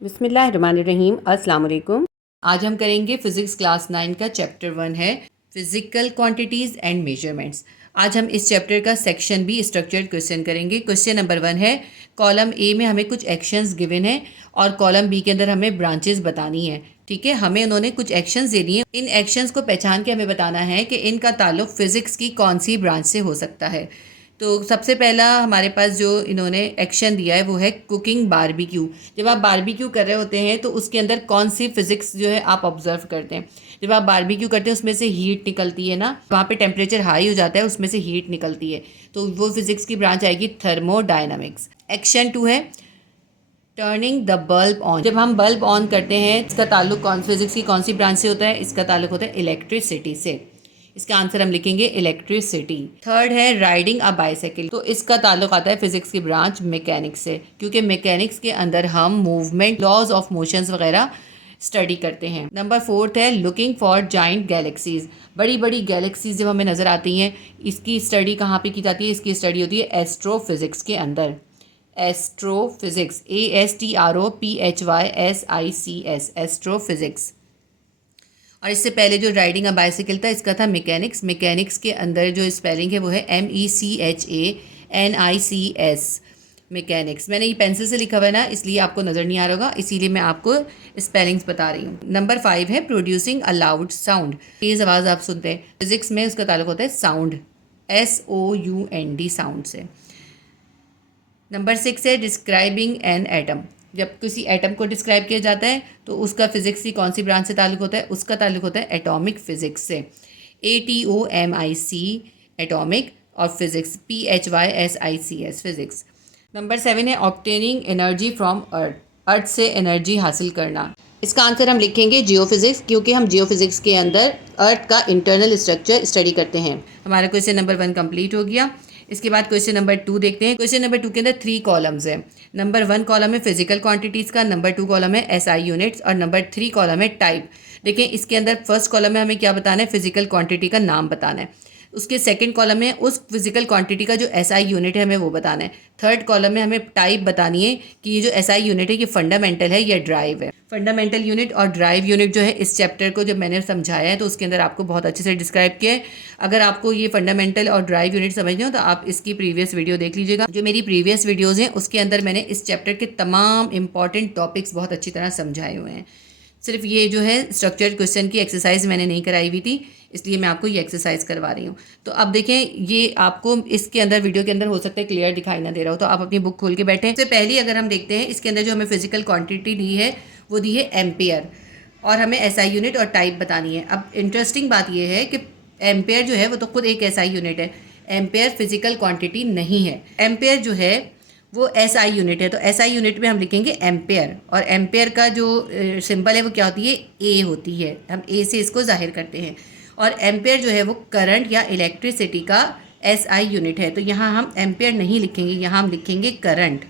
बिस्मिल्लाहिर्रहमानिर्रहीम। अस्सलाम वालेकुम। आज हम करेंगे फिज़िक्स क्लास 9 का चैप्टर 1 है फिज़िकल क्वांटिटीज़ एंड मेजरमेंट्स। आज हम इस चैप्टर का सेक्शन बी स्ट्रक्चर्ड क्वेश्चन करेंगे। क्वेश्चन नंबर 1 है, कॉलम ए में हमें कुछ एक्शंस गिवन है और कॉलम बी के अंदर हमें ब्रांचेस बतानी है। ठीक है, हमें उन्होंने कुछ एक्शंस दे दिए। इन एक्शंस को पहचान के हमें बताना है कि इनका ताल्लुक फिज़िक्स की कौन सी ब्रांच से हो सकता है। तो सबसे पहला हमारे पास जो इन्होंने एक्शन दिया है वो है कुकिंग बारबेक्यू। जब आप बारबेक्यू कर रहे होते हैं तो उसके अंदर कौन सी फिजिक्स जो है आप ऑब्जर्व करते हैं। जब आप बारबेक्यू करते हैं उसमें से हीट निकलती है ना, वहाँ पे टेम्परेचर हाई हो जाता है, उसमें से हीट निकलती है, तो वो फिजिक्स की ब्रांच आएगी थर्मोडायनामिक्स। एक्शन 2 है टर्निंग द बल्ब ऑन। जब हम बल्ब ऑन करते हैं इसका ताल्लुक कौन फिजिक्स की कौन सी ब्रांच से होता है, इसका ताल्लुक होता है इलेक्ट्रिसिटी से। इसका आंसर हम लिखेंगे इलेक्ट्रिसिटी। थर्ड है राइडिंग अ बाइसाइकिल, तो इसका ताल्लुक आता है फिजिक्स की ब्रांच मैकेनिक्स से, क्योंकि मैकेनिक्स के अंदर हम मूवमेंट, लॉज ऑफ मोशंस वगैरह स्टडी करते हैं। नंबर 4 है लुकिंग फॉर जाइंट गैलेक्सीज। बड़ी बड़ी गैलेक्सीज जब हमें नज़र आती हैं, इसकी स्टडी कहाँ पे की जाती है, इसकी स्टडी होती है एस्ट्रोफिजिक्स के अंदर। Astrophysics, ASTROPHYSICS, astrophysics. और इससे पहले जो राइडिंग अ बाइसिकल था इसका था मैकेनिक्स। मैकेनिक्स के अंदर जो स्पेलिंग है वो है MECHANICS, मैकेनिक्स। मैंने ये पेंसिल से लिखा हुआ है ना, इसलिए आपको नज़र नहीं आ रहा होगा, इसीलिए मैं आपको स्पेलिंग्स बता रही हूँ। नंबर 5 है प्रोड्यूसिंग अ लाउड साउंड। तेज़ आवाज़ आप सुनते हैं, फिजिक्स में उसका ताल्लुक होता है साउंड, SOUND, साउंड से। नंबर 6 है डिस्क्राइबिंग एन एटम। जब किसी एटम को डिस्क्राइब किया जाता है तो उसका फिजिक्स की कौन सी ब्रांच से ताल्लुक होता है, उसका ताल्लुक होता है एटॉमिक फिजिक्स से। ATOMIC, एटॉमिक, और फिजिक्स PHYSICS, फिजिक्स। नंबर 7 है ऑब्टेनिंग एनर्जी फ्रॉम अर्थ, अर्थ से एनर्जी हासिल करना। इसका आंसर हम लिखेंगे जियोफिजिक्स, क्योंकि हम जियोफिजिक्स के अंदर अर्थ का इंटरनल स्ट्रक्चर स्टडी करते हैं। हमारा क्वेश्चन नंबर 1 कंप्लीट हो गया। इसके बाद क्वेश्चन नंबर 2 देखते हैं। क्वेश्चन नंबर 2 के अंदर 3 कॉलम्स हैं। नंबर 1 कॉलम है फिजिकल क्वांटिटीज़ का, नंबर 2 कॉलम है SI यूनिट्स, और नंबर 3 कॉलम है टाइप। देखिए इसके अंदर फर्स्ट कॉलम में हमें क्या बताना है, फिजिकल क्वांटिटी का नाम बताना है। उसके सेकंड कॉलम में उस फिजिकल क्वांटिटी का जो SI यूनिट है हमें वो बताना है। थर्ड कॉलम में हमें टाइप बतानी है कि ये जो SI यूनिट है ये फंडामेंटल है या ड्राइव है। फंडामेंटल यूनिट और ड्राइव यूनिट जो है इस चैप्टर को जब मैंने समझाया है तो उसके अंदर आपको बहुत अच्छे से डिस्क्राइब किया है। अगर आपको ये फंडामेंटल और ड्राइव यूनिट समझने हो तो आप इसकी प्रीवियस वीडियो देख लीजिएगा। जो मेरी प्रीवियस वीडियोज़ हैं उसके अंदर मैंने इस चैप्टर के तमाम इंपॉर्टेंट टॉपिक्स बहुत अच्छी तरह समझाए हुए हैं। सिर्फ ये जो है स्ट्रक्चर्ड क्वेश्चन की एक्सरसाइज मैंने नहीं कराई हुई थी, इसलिए मैं आपको ये एक्सरसाइज करवा रही हूँ। तो अब देखें, ये आपको इसके अंदर वीडियो के अंदर हो सकता है क्लियर दिखाई ना दे रहा हो, तो आप अपनी बुक खोल के बैठें। सबसे पहली अगर हम देखते हैं, इसके अंदर जो हमें फिजिकल क्वांटिटी दी है वो दी है एम्पेयर, और हमें SI यूनिट और टाइप बतानी है। अब इंटरेस्टिंग बात यह है कि एम्पेयर जो है वो तो खुद एक SI यूनिट है, एम्पेयर फिजिकल क्वांटिटी नहीं है। एम्पेयर जो है वो SI यूनिट है, तो SI यूनिट में हम लिखेंगे एम्पेयर, और एम्पेयर का जो सिंबल है वो क्या होती है, A होती है। हम A से इसको जाहिर करते हैं। और एम्पेयर जो है वो करंट या इलेक्ट्रिसिटी का SI यूनिट है, तो यहाँ हम एम्पेयर नहीं लिखेंगे, यहाँ हम लिखेंगे करंट।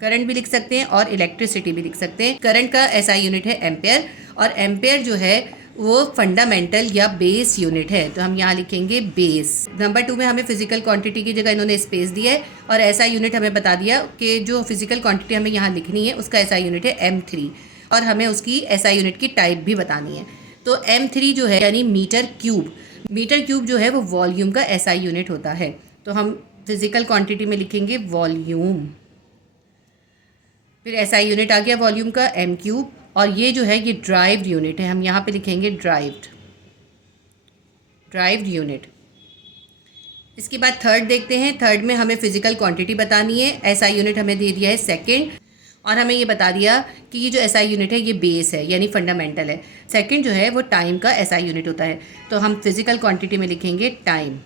करंट भी लिख सकते हैं और इलेक्ट्रिसिटी भी लिख सकते हैं। करंट का SI यूनिट है एम्पेयर, और एम्पेयर जो है वो फंडामेंटल या बेस यूनिट है, तो हम यहाँ लिखेंगे बेस। नंबर 2 में हमें फिजिकल क्वांटिटी की जगह इन्होंने स्पेस दिया है, और SI यूनिट हमें बता दिया कि जो फिजिकल क्वांटिटी हमें यहाँ लिखनी है उसका SI यूनिट है M3, और हमें उसकी SI यूनिट की टाइप भी बतानी है। तो M3 जो है यानी मीटर क्यूब, मीटर क्यूब जो है वो वॉल्यूम का SI यूनिट होता है, तो हम फिजिकल क्वांटिटी में लिखेंगे वॉल्यूम। फिर SI यूनिट आ गया वॉल्यूम का M क्यूब, और ये जो है ये ड्राइव्ड यूनिट है, हम यहाँ पे लिखेंगे ड्राइव्ड यूनिट। इसके बाद थर्ड देखते हैं। थर्ड में हमें फिजिकल क्वांटिटी बतानी है, SI यूनिट हमें दे दिया है सेकंड, और हमें ये बता दिया कि ये जो SI यूनिट है ये बेस है यानी फंडामेंटल है। सेकंड जो है वो टाइम का SI यूनिट होता है, तो हम फिजिकल क्वांटिटी में लिखेंगे टाइम।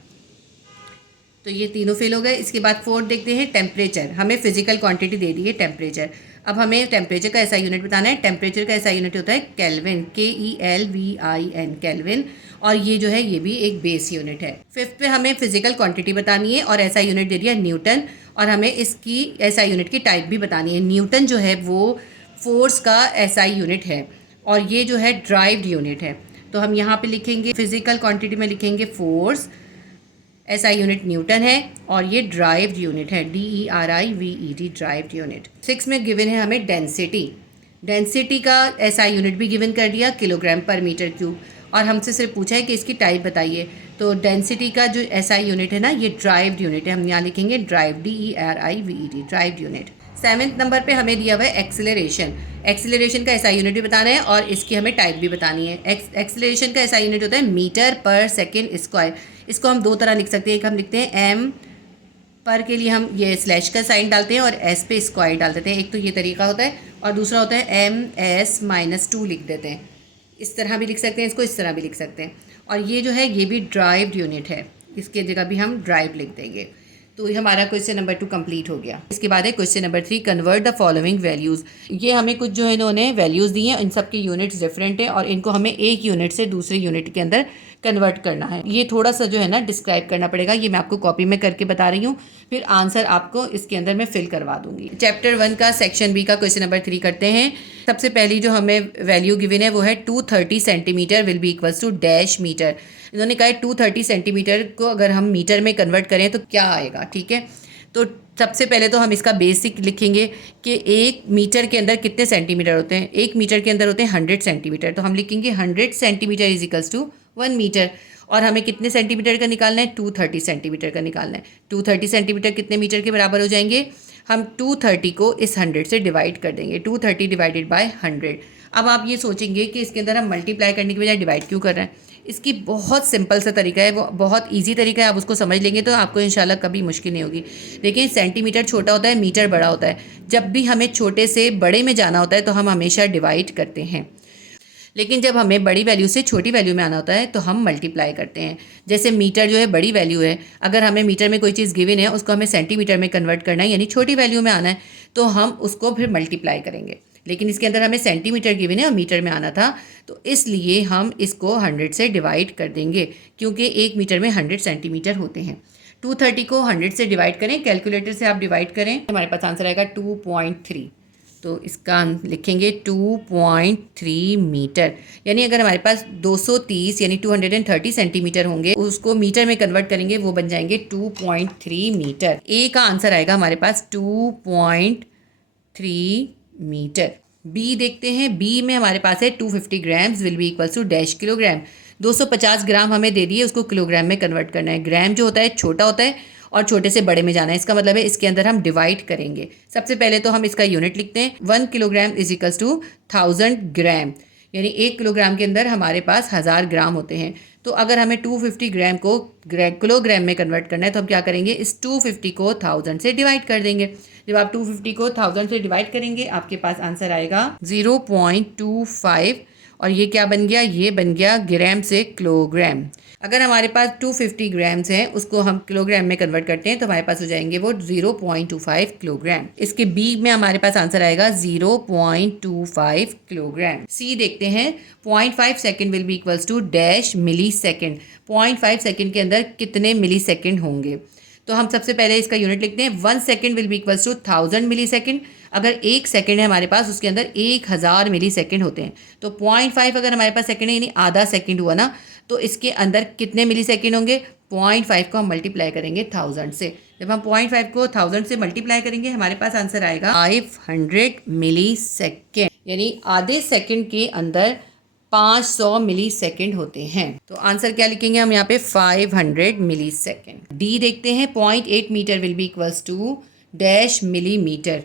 तो ये तीनों फेल हो गए। इसके बाद फोर्थ देखते हैं टेम्परेचर। हमें फिजिकल क्वांटिटी दे दी है टेम्परेचर, अब हमें टेम्परेचर का SI यूनिट बताना है। टेम्परेचर का SI यूनिट होता है केल्विन, KELVIN, केल्विन, और ये जो है ये भी एक बेस यूनिट है। फिफ्थ पे हमें फिजिकल क्वांटिटी बतानी है और SI यूनिट दे दिया न्यूटन, और हमें इसकी SI यूनिट की टाइप भी बतानी है। न्यूटन जो है वो फोर्स का SI यूनिट है, और ये जो है ड्राइव्ड यूनिट है, तो हम यहाँ पे लिखेंगे फिजिकल क्वांटिटी में लिखेंगे फोर्स, SI यूनिट न्यूटन है, और ये ड्राइव्ड यूनिट है DERIVED, ड्राइव्ड यूनिट। 6 में गिवन है हमें डेंसिटी। डेंसिटी का एसआई यूनिट भी गिवन कर दिया, किलोग्राम पर मीटर क्यूब, और हमसे सिर्फ पूछा है कि इसकी टाइप बताइए। तो डेंसिटी का जो एसआई यूनिट है ना, ये ड्राइव्ड यूनिट है, हम यहाँ लिखेंगे ड्राइव, DERIVED, ड्राइव्ड यूनिट। 7वें नंबर पे हमें दिया हुआ है एक्सेलरेशन। एक्सेलरेशन का एसआई यूनिट भी बताना है और इसकी हमें टाइप भी बतानी है। एक्सेलरेशन का एसआई यूनिट होता है मीटर पर सेकेंड स्क्वायर। इसको हम दो तरह लिख सकते हैं, एक हम लिखते हैं एम पर के लिए हम ये स्लैश का साइन डालते हैं और एस पे स्क्वायर डाल देते हैं, एक तो ये तरीका होता है, और दूसरा होता है MS-2 लिख देते हैं। इस तरह भी लिख सकते हैं इसको, इस तरह भी लिख सकते हैं। और ये जो है ये भी ड्राइव्ड यूनिट है, इसके जगह भी हम ड्राइव लिख देंगे। तो हमारा क्वेश्चन नंबर 2 कंप्लीट हो गया। इसके बाद है question number 3, convert the following values. ये हमें कुछ जो है इन्होंने वैल्यूज़ दी हैं, इन सब की यूनिट्स डिफरेंट है और इनको हमें एक यूनिट से दूसरे यूनिट के अंदर कन्वर्ट करना है। ये थोड़ा सा जो है ना डिस्क्राइब करना पड़ेगा, ये मैं आपको कॉपी में करके बता रही हूँ, फिर आंसर आपको इसके अंदर मैं फिल करवा दूंगी। चैप्टर 1 का सेक्शन बी का क्वेश्चन नंबर 3 करते हैं। सबसे पहली जो हमें वैल्यू गिवन है वो है 230 centimetre will be equals to dash metre. इन्होंने कहा है 230 सेंटीमीटर को अगर हम मीटर में कन्वर्ट करें तो क्या आएगा, ठीक है। तो सबसे पहले तो हम इसका बेसिक लिखेंगे कि 1 मीटर के अंदर कितने सेंटीमीटर होते हैं। 1 मीटर के अंदर होते हैं 100 सेंटीमीटर, तो हम लिखेंगे 100 centimetre is equals to 1 metre. और हमें कितने सेंटीमीटर का निकालना है, 230 सेंटीमीटर का निकालना है। 230 सेंटीमीटर कितने मीटर के बराबर हो जाएंगे, हम 230 को इस 100 से डिवाइड कर देंगे, 230 डिवाइडेड बाय 100। अब आप ये सोचेंगे कि इसके अंदर हम मल्टीप्लाई करने के बजाय डिवाइड क्यों कर रहे हैं। इसकी बहुत सिंपल सा तरीका है, वो बहुत इजी तरीका है, आप उसको समझ लेंगे तो आपको इंशाल्लाह कभी मुश्किल नहीं होगी। देखिए सेंटीमीटर छोटा होता है, मीटर बड़ा होता है। जब भी हमें छोटे से बड़े में जाना होता है तो हम हमेशा डिवाइड करते हैं, लेकिन जब हमें बड़ी वैल्यू से छोटी वैल्यू में आना होता है तो हम मल्टीप्लाई करते हैं। जैसे मीटर जो है बड़ी वैल्यू है, अगर हमें मीटर में कोई चीज़ गिवन है उसको हमें सेंटीमीटर में कन्वर्ट करना है, यानी छोटी वैल्यू में आना है, तो हम उसको फिर मल्टीप्लाई करेंगे। लेकिन इसके अंदर हमें सेंटीमीटर गिवन है और मीटर में आना था, तो इसलिए हम इसको 100 से डिवाइड कर देंगे, क्योंकि 1 मीटर में 100 सेंटीमीटर होते हैं। 230 को 100 से डिवाइड करें, कैलकुलेटर से आप डिवाइड करें, हमारे पास आंसर आएगा 2.3। तो इसका लिखेंगे 2.3 मीटर। यानी अगर हमारे पास 230 यानी 230 सेंटीमीटर होंगे, उसको मीटर में कन्वर्ट करेंगे, वो बन जाएंगे 2.3 मीटर। ए का आंसर आएगा हमारे पास 2.3 मीटर। बी देखते हैं, बी में हमारे पास है 250 grams will be equals to dash kilogram. 250 gram हमें दे दिए, उसको किलोग्राम में कन्वर्ट करना है। ग्राम जो होता है छोटा होता है और छोटे से बड़े में जाना है, इसका मतलब है इसके अंदर हम डिवाइड करेंगे। सबसे पहले तो हम इसका यूनिट लिखते हैं, 1 किलोग्राम इज इक्वल्स टू 1000 ग्राम, यानी 1 किलोग्राम के अंदर हमारे पास 1000 ग्राम होते हैं। तो अगर हमें 250 ग्राम को किलोग्राम में कन्वर्ट करना है तो हम क्या करेंगे, इस 250 को 1000 से डिवाइड कर देंगे। जब आप 250 को 1000 से डिवाइड करेंगे आपके पास आंसर आएगा 0.25, और ये क्या बन गया, ये बन गया ग्राम से किलोग्राम। अगर हमारे पास 250 ग्राम्स हैं, उसको हम किलोग्राम में कन्वर्ट करते हैं तो हमारे पास हो जाएंगे वो 0.25 किलोग्राम। इसके बी में हमारे पास आंसर आएगा 0.25 किलोग्राम। सी देखते हैं, 0.5 second will be equals to dash millisecond. 0.5 second के अंदर कितने मिली सेकेंड होंगे, तो हम सबसे पहले इसका यूनिट लिखते हैं, 1 second will be equals to 1000 millisecond. अगर 1 सेकेंड है हमारे पास, उसके अंदर 1000 मिली सेकेंड होते हैं। तो 0.5 अगर हमारे पास सेकेंड है, यानी आधा सेकेंड हुआ ना, तो इसके अंदर कितने मिली सेकेंड होंगे, 0.5 को हम मल्टीप्लाई करेंगे 1000 से। जब हम 0.5 को 1000 से मल्टीप्लाई करेंगे हमारे पास आंसर आएगा 500 मिली सेकेंड, यानी आधे सेकेंड के अंदर 500 मिली सेकेंड होते हैं। तो आंसर क्या लिखेंगे हम यहाँ पे, 500 मिली सेकेंड। डी देखते हैं, 0.8 metre will be equals to dash millimetre.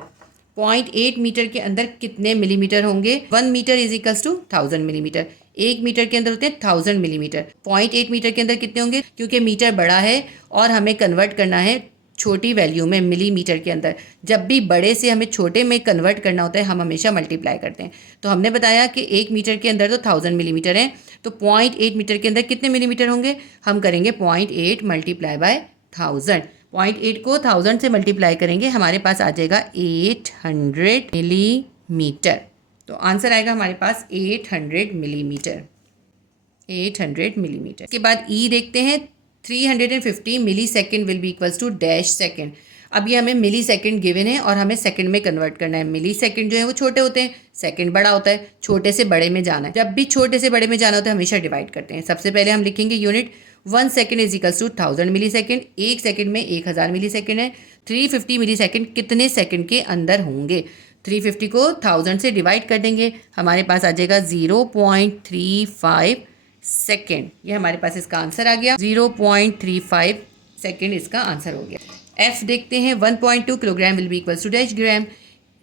0.8 metre के अंदर कितने मिलीमीटर होंगे, 1 metre is equals to 1000 millimetre. 1 metre के अंदर होते हैं 1000 मिलीमीटर। 0.8 मीटर के अंदर कितने होंगे, क्योंकि मीटर बड़ा है और हमें कन्वर्ट करना है छोटी वैल्यू में, मिलीमीटर के अंदर। जब भी बड़े से हमें छोटे में कन्वर्ट करना होता है हम हमेशा मल्टीप्लाई करते हैं। तो हमने बताया कि 1 मीटर के अंदर तो 1000 मिलीमीटर है, तो 0.8 मीटर के अंदर कितने मिलीमीटर होंगे, हम करेंगे 0.8 मल्टीप्लाई बाय 1000। 0.8 को 1000 से मल्टीप्लाई करेंगे, हमारे पास आ जाएगा 800 मिलीमीटर। तो आंसर आएगा हमारे पास 800 मिलीमीटर, 800 मिलीमीटर। इसके बाद ई देखते हैं, 350 millisecond will be equals to dash second. अब ये हमें मिली सेकेंड गिवन है और हमें सेकेंड में कन्वर्ट करना है। मिली सेकेंड जो है वो छोटे होते हैं, सेकेंड बड़ा होता है, छोटे से बड़े में जाना है। जब भी छोटे से बड़े में जाना होता है हमेशा डिवाइड करते हैं। सबसे पहले हम लिखेंगे unit, 1 second is equals to 1000 millisecond. 1 second में 1000 मिली सेकेंड है। 350 मिली सेकेंड कितने सेकेंड के अंदर होंगे, 350 को 1000 से डिवाइड कर देंगे, हमारे पास आ जाएगा 0.35 सेकेंड। ये हमारे पास इसका आंसर आ गया, 0.35 सेकेंड इसका आंसर हो गया। एफ देखते हैं, 1.2 kilogram will be equals to dash gram.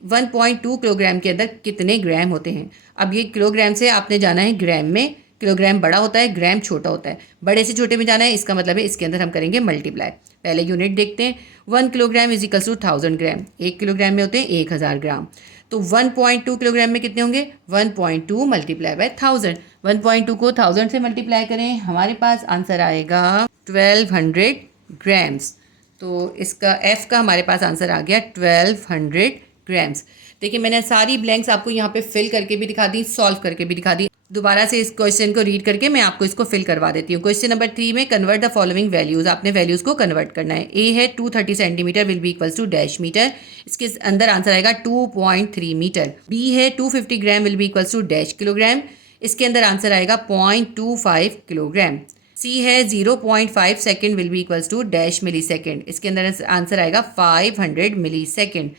1.2 kilogram के अंदर कितने ग्राम होते हैं। अब ये किलोग्राम से आपने जाना है ग्राम में, किलोग्राम बड़ा होता है, ग्राम छोटा होता है। बड़े से छोटे में जाना है, इसका मतलब है इसके अंदर हम करेंगे मल्टीप्लाई। पहले यूनिट देखते हैं, 1 kilogram is equals to 1000 gram. 1 kilogram में होते हैं 1000 ग्राम। तो 1.2 किलोग्राम में कितने होंगे, 1.2 मल्टीप्लाई बाय 1000। 1.2 को 1000 से मल्टीप्लाई करें, हमारे पास आंसर आएगा 1200 ग्राम्स। तो इसका एफ का हमारे पास आंसर आ गया 1200 ग्राम्स। देखिए मैंने सारी ब्लैंक्स आपको यहाँ पे फिल करके भी दिखा दी, सॉल्व करके भी दिखा दी। दोबारा से इस क्वेश्चन को रीड करके मैं आपको इसको फिल करवा देती हूँ। क्वेश्चन नंबर 3 में कन्वर्ट द फॉलोइंग वैल्यूज़, आपने वैल्यूज़ को कन्वर्ट करना है। ए है 230 centimetre will be equals to dash metre, इसके अंदर आंसर आएगा 2.3 मीटर। बी है 250 gram will be equals to dash kilogram, इसके अंदर आंसर आएगा 0.25 किलोग्राम। सी है 0.5 second will be equals to dash millisecond, इसके अंदर आंसर आएगा 500 मिली सेकेंड।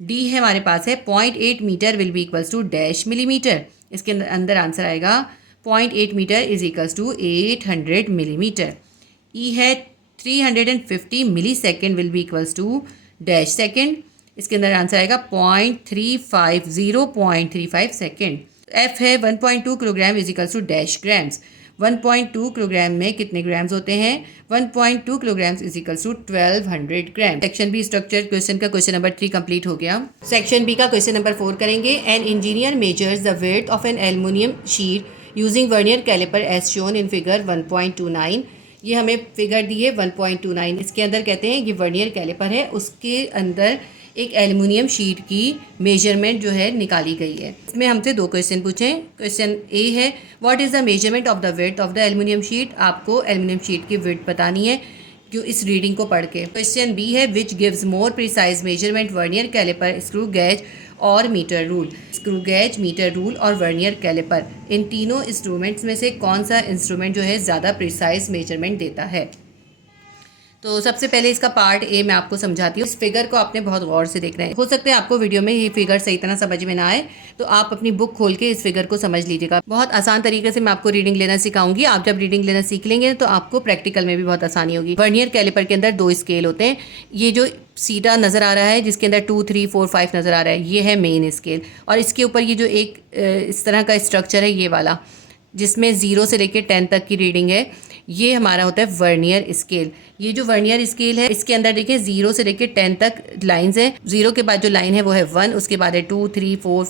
डी है हमारे पास है 0.8 metre will be equals to dash millimetre, इसके अंदर आंसर आएगा 0.8 metre is equals to 800 millimetre. E है 350 millisecond will be equals to dash second, इसके अंदर आंसर आएगा 0.35 सेकेंड। एफ है 1.2 kilogram is equals to dash grams. 1.2 kilogram में कितने ग्राम्स होते हैं, 1.2 kilograms is equals to 1200 gram. Section B structure question का क्वेश्चन नंबर 3 कंप्लीट हो गया। सेक्शन बी का क्वेश्चन नंबर 4 करेंगे। An engineer measures the width of an aluminium sheet using vernier calliper as shown in figure 1.29। ये हमें figure दी है 1.29, इसके अंदर कहते हैं ये वर्नियर कैलिपर है, उसके अंदर एक एल्युमिनियम शीट की मेजरमेंट जो है निकाली गई है। इसमें हमसे 2 क्वेश्चन पूछे। क्वेश्चन ए है what is the measurement of the width of the aluminium sheet, आपको एल्युमिनियम शीट की विड्थ बतानी है क्यों इस रीडिंग को पढ़ के। क्वेश्चन बी है which gives more precise measurement, vernier calliper, screw gauge और metre rule. Screw gauge, metre rule और वर्नियर कैलिपर, इन तीनों इंस्ट्रूमेंट्स में से कौन सा इंस्ट्रूमेंट जो है ज़्यादा प्रिसाइज मेजरमेंट देता है। तो सबसे पहले इसका पार्ट ए मैं आपको समझाती हूँ। इस फिगर को आपने बहुत गौर से देखना है। हो सकता है आपको वीडियो में ये फिगर सही तरह समझ में ना आए, तो आप अपनी बुक खोल के इस फिगर को समझ लीजिएगा। बहुत आसान तरीके से मैं आपको रीडिंग लेना सिखाऊंगी। आप जब रीडिंग लेना सीख लेंगे तो आपको प्रैक्टिकल में भी बहुत आसानी होगी। वर्नियर कैलिपर के अंदर 2 स्केल होते हैं। ये जो सीधा नज़र आ रहा है जिसके अंदर 2, 3, 4, 5 नज़र आ रहा है, ये है मेन स्केल। और इसके ऊपर ये जो एक इस तरह का स्ट्रक्चर है ये वाला, जिसमें 0 से लेकर 10 तक की रीडिंग है, ये हमारा होता है वर्नियर स्केल। ये जो वर्नियर स्केल है इसके अंदर देखिए 0 से लेकर 10 तक लाइंस है। 0 के बाद जो लाइन है वो है 1, उसके बाद है 2, 3, 4,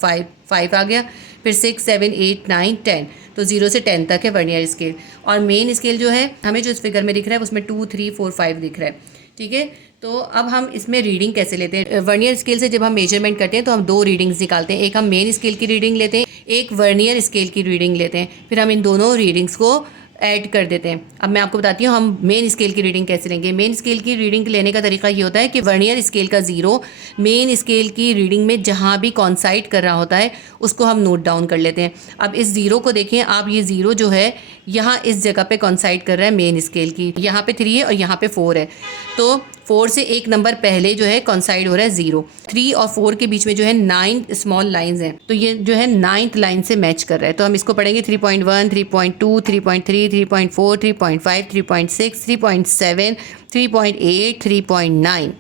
5 आ गया, फिर 6, 7, 8, 9, 10। तो 0 से 10 तक है वर्नियर स्केल। और मेन स्केल जो है हमें जो इस फिगर में दिख रहा है उसमें 2, 3, 4, 5 दिख रहा है। ठीक है, तो अब हम इसमें रीडिंग कैसे लेते हैं। वर्नियर स्केल से जब हम मेजरमेंट करते हैं तो हम 2 रीडिंग्स निकालते हैं। एक हम मेन स्केल की रीडिंग लेते हैं, एक वर्नियर स्केल की रीडिंग लेते हैं, फिर हम इन दोनों रीडिंग्स को ऐड कर देते हैं। अब मैं आपको बताती हूँ हम मेन स्केल की रीडिंग कैसे लेंगे। मेन स्केल की रीडिंग लेने का तरीका ये होता है कि वर्नियर स्केल का 0 मेन स्केल की रीडिंग में जहाँ भी कॉन्साइड कर रहा होता है उसको हम नोट डाउन कर लेते हैं। अब इस 0 को देखें आप, ये 0 जो है यहाँ इस जगह पे कॉन्साइड कर रहा है मेन स्केल की। यहाँ पे 3 है और यहाँ पे 4 है, तो 4 से एक नंबर पहले जो है कॉन्साइड हो रहा है 0। 3 और 4 के बीच में जो है 9 स्मॉल लाइंस हैं, तो ये जो है 9th लाइन से मैच कर रहा है। तो हम इसको पढ़ेंगे 3.1, 3.2, 3.3, 3.4, 3.5, 3.6, 3.7, 3.8, 3.9।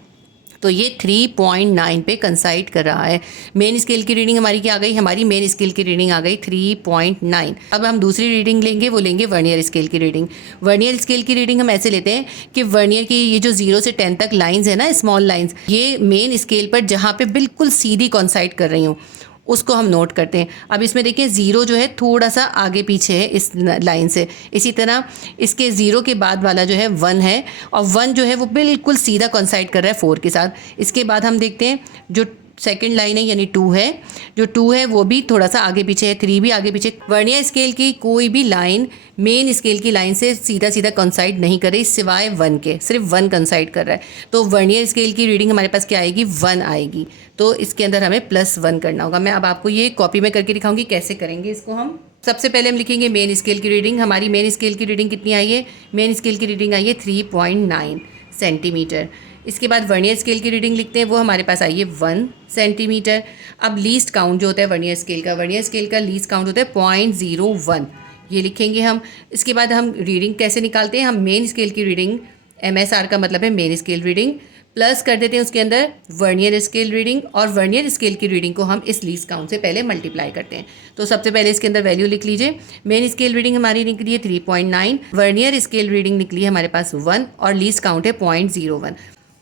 तो ये 3.9 पे कंसाइड कर रहा है। मेन स्केल की रीडिंग हमारी क्या आ गई, हमारी मेन स्केल की रीडिंग आ गई 3.9। अब हम दूसरी रीडिंग लेंगे, वो लेंगे वर्नियर स्केल की रीडिंग। वर्नियर स्केल की रीडिंग हम ऐसे लेते हैं कि वर्नियर की ये जो 0 से 10 तक लाइंस है ना, स्मॉल लाइंस, ये मेन स्केल पर जहाँ पे बिल्कुल सीधी कॉन्साइड कर रही हूँ उसको हम नोट करते हैं। अब इसमें देखिए 0 जो है थोड़ा सा आगे पीछे है इस लाइन से, इसी तरह इसके 0 के बाद वाला जो है 1 है, और 1 जो है वो बिल्कुल सीधा कॉन्साइड कर रहा है 4 के साथ। इसके बाद हम देखते हैं जो सेकंड लाइन है यानी 2 है, जो 2 है वो भी थोड़ा सा आगे पीछे है, 3 भी आगे पीछे। वर्नियर स्केल की कोई भी लाइन मेन स्केल की लाइन से सीधा सीधा कंसाइड नहीं कर रही सिवाय 1 के, सिर्फ 1 कंसाइड कर रहा है। तो वर्नियर स्केल की रीडिंग हमारे पास क्या आएगी, 1 आएगी। तो इसके अंदर हमें +1 करना होगा। मैं अब आपको ये कॉपी में करके दिखाऊंगी कैसे करेंगे इसको हम। सबसे पहले हम लिखेंगे मेन स्केल की रीडिंग। हमारी मेन स्केल की रीडिंग कितनी आई है, मेन स्केल की रीडिंग आई है 3.9 सेंटीमीटर। इसके बाद वर्नियर स्केल की रीडिंग लिखते हैं, वो हमारे पास आई है 1 सेंटीमीटर। अब लीस्ट काउंट जो होता है वर्नियर स्केल का लीस्ट काउंट होता है 0.01, ये लिखेंगे हम। इसके बाद हम रीडिंग कैसे निकालते हैं, हम मेन स्केल की रीडिंग, MSR का मतलब है मेन स्केल रीडिंग, प्लस कर देते हैं उसके अंदर वर्नियर स्केल रीडिंग, और वर्नियर स्केल की रीडिंग को हम इस लीस्ट काउंट से पहले मल्टीप्लाई करते हैं। तो सबसे पहले इसके अंदर वैल्यू लिख लीजिए। मेन स्केल रीडिंग हमारी निकली है 3.9, वर्नियर स्केल रीडिंग निकली है हमारे पास 1 और लीस्ट काउंट है 0.01।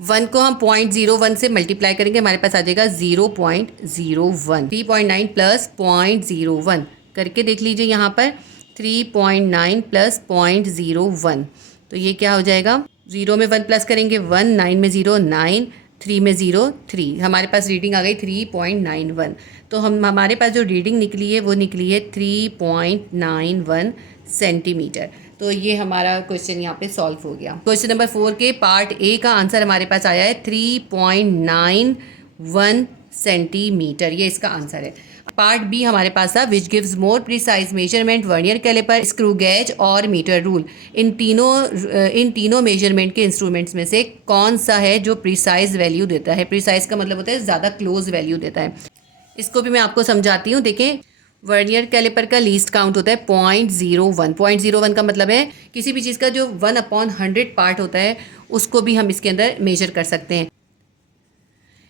1 को हम 0.01 से मल्टीप्लाई करेंगे, हमारे पास आ जाएगा 0.01। 3.9 प्लस 0.01 करके देख लीजिए यहाँ पर, 3.9 प्लस 0.01, तो ये क्या हो जाएगा, 0 में 1 प्लस करेंगे 1, 9 में 0 9, 3 में 0 3, हमारे पास रीडिंग आ गई 3.91। तो हमारे पास जो रीडिंग निकली है वो निकली है 3.91 सेंटीमीटर। तो ये हमारा क्वेश्चन यहाँ पे सॉल्व हो गया। क्वेश्चन नंबर 4 के पार्ट ए का आंसर हमारे पास आया है 3.91 सेंटीमीटर, ये इसका आंसर है। पार्ट बी हमारे पास था which gives more precise measurement, vernier calliper, screw gauge और मीटर रूल। इन तीनों मेजरमेंट के इंस्ट्रूमेंट्स में से कौन सा है जो प्रिसाइज वैल्यू देता है। प्रिसाइज का मतलब होता है ज़्यादा क्लोज वैल्यू देता है। इसको भी मैं आपको समझाती हूँ। देखें, वर्नियर कैलिपर का लीस्ट काउंट होता है 0.01। 0.01 का मतलब है किसी भी चीज़ का जो 1/100 पार्ट होता है उसको भी हम इसके अंदर मेजर कर सकते हैं।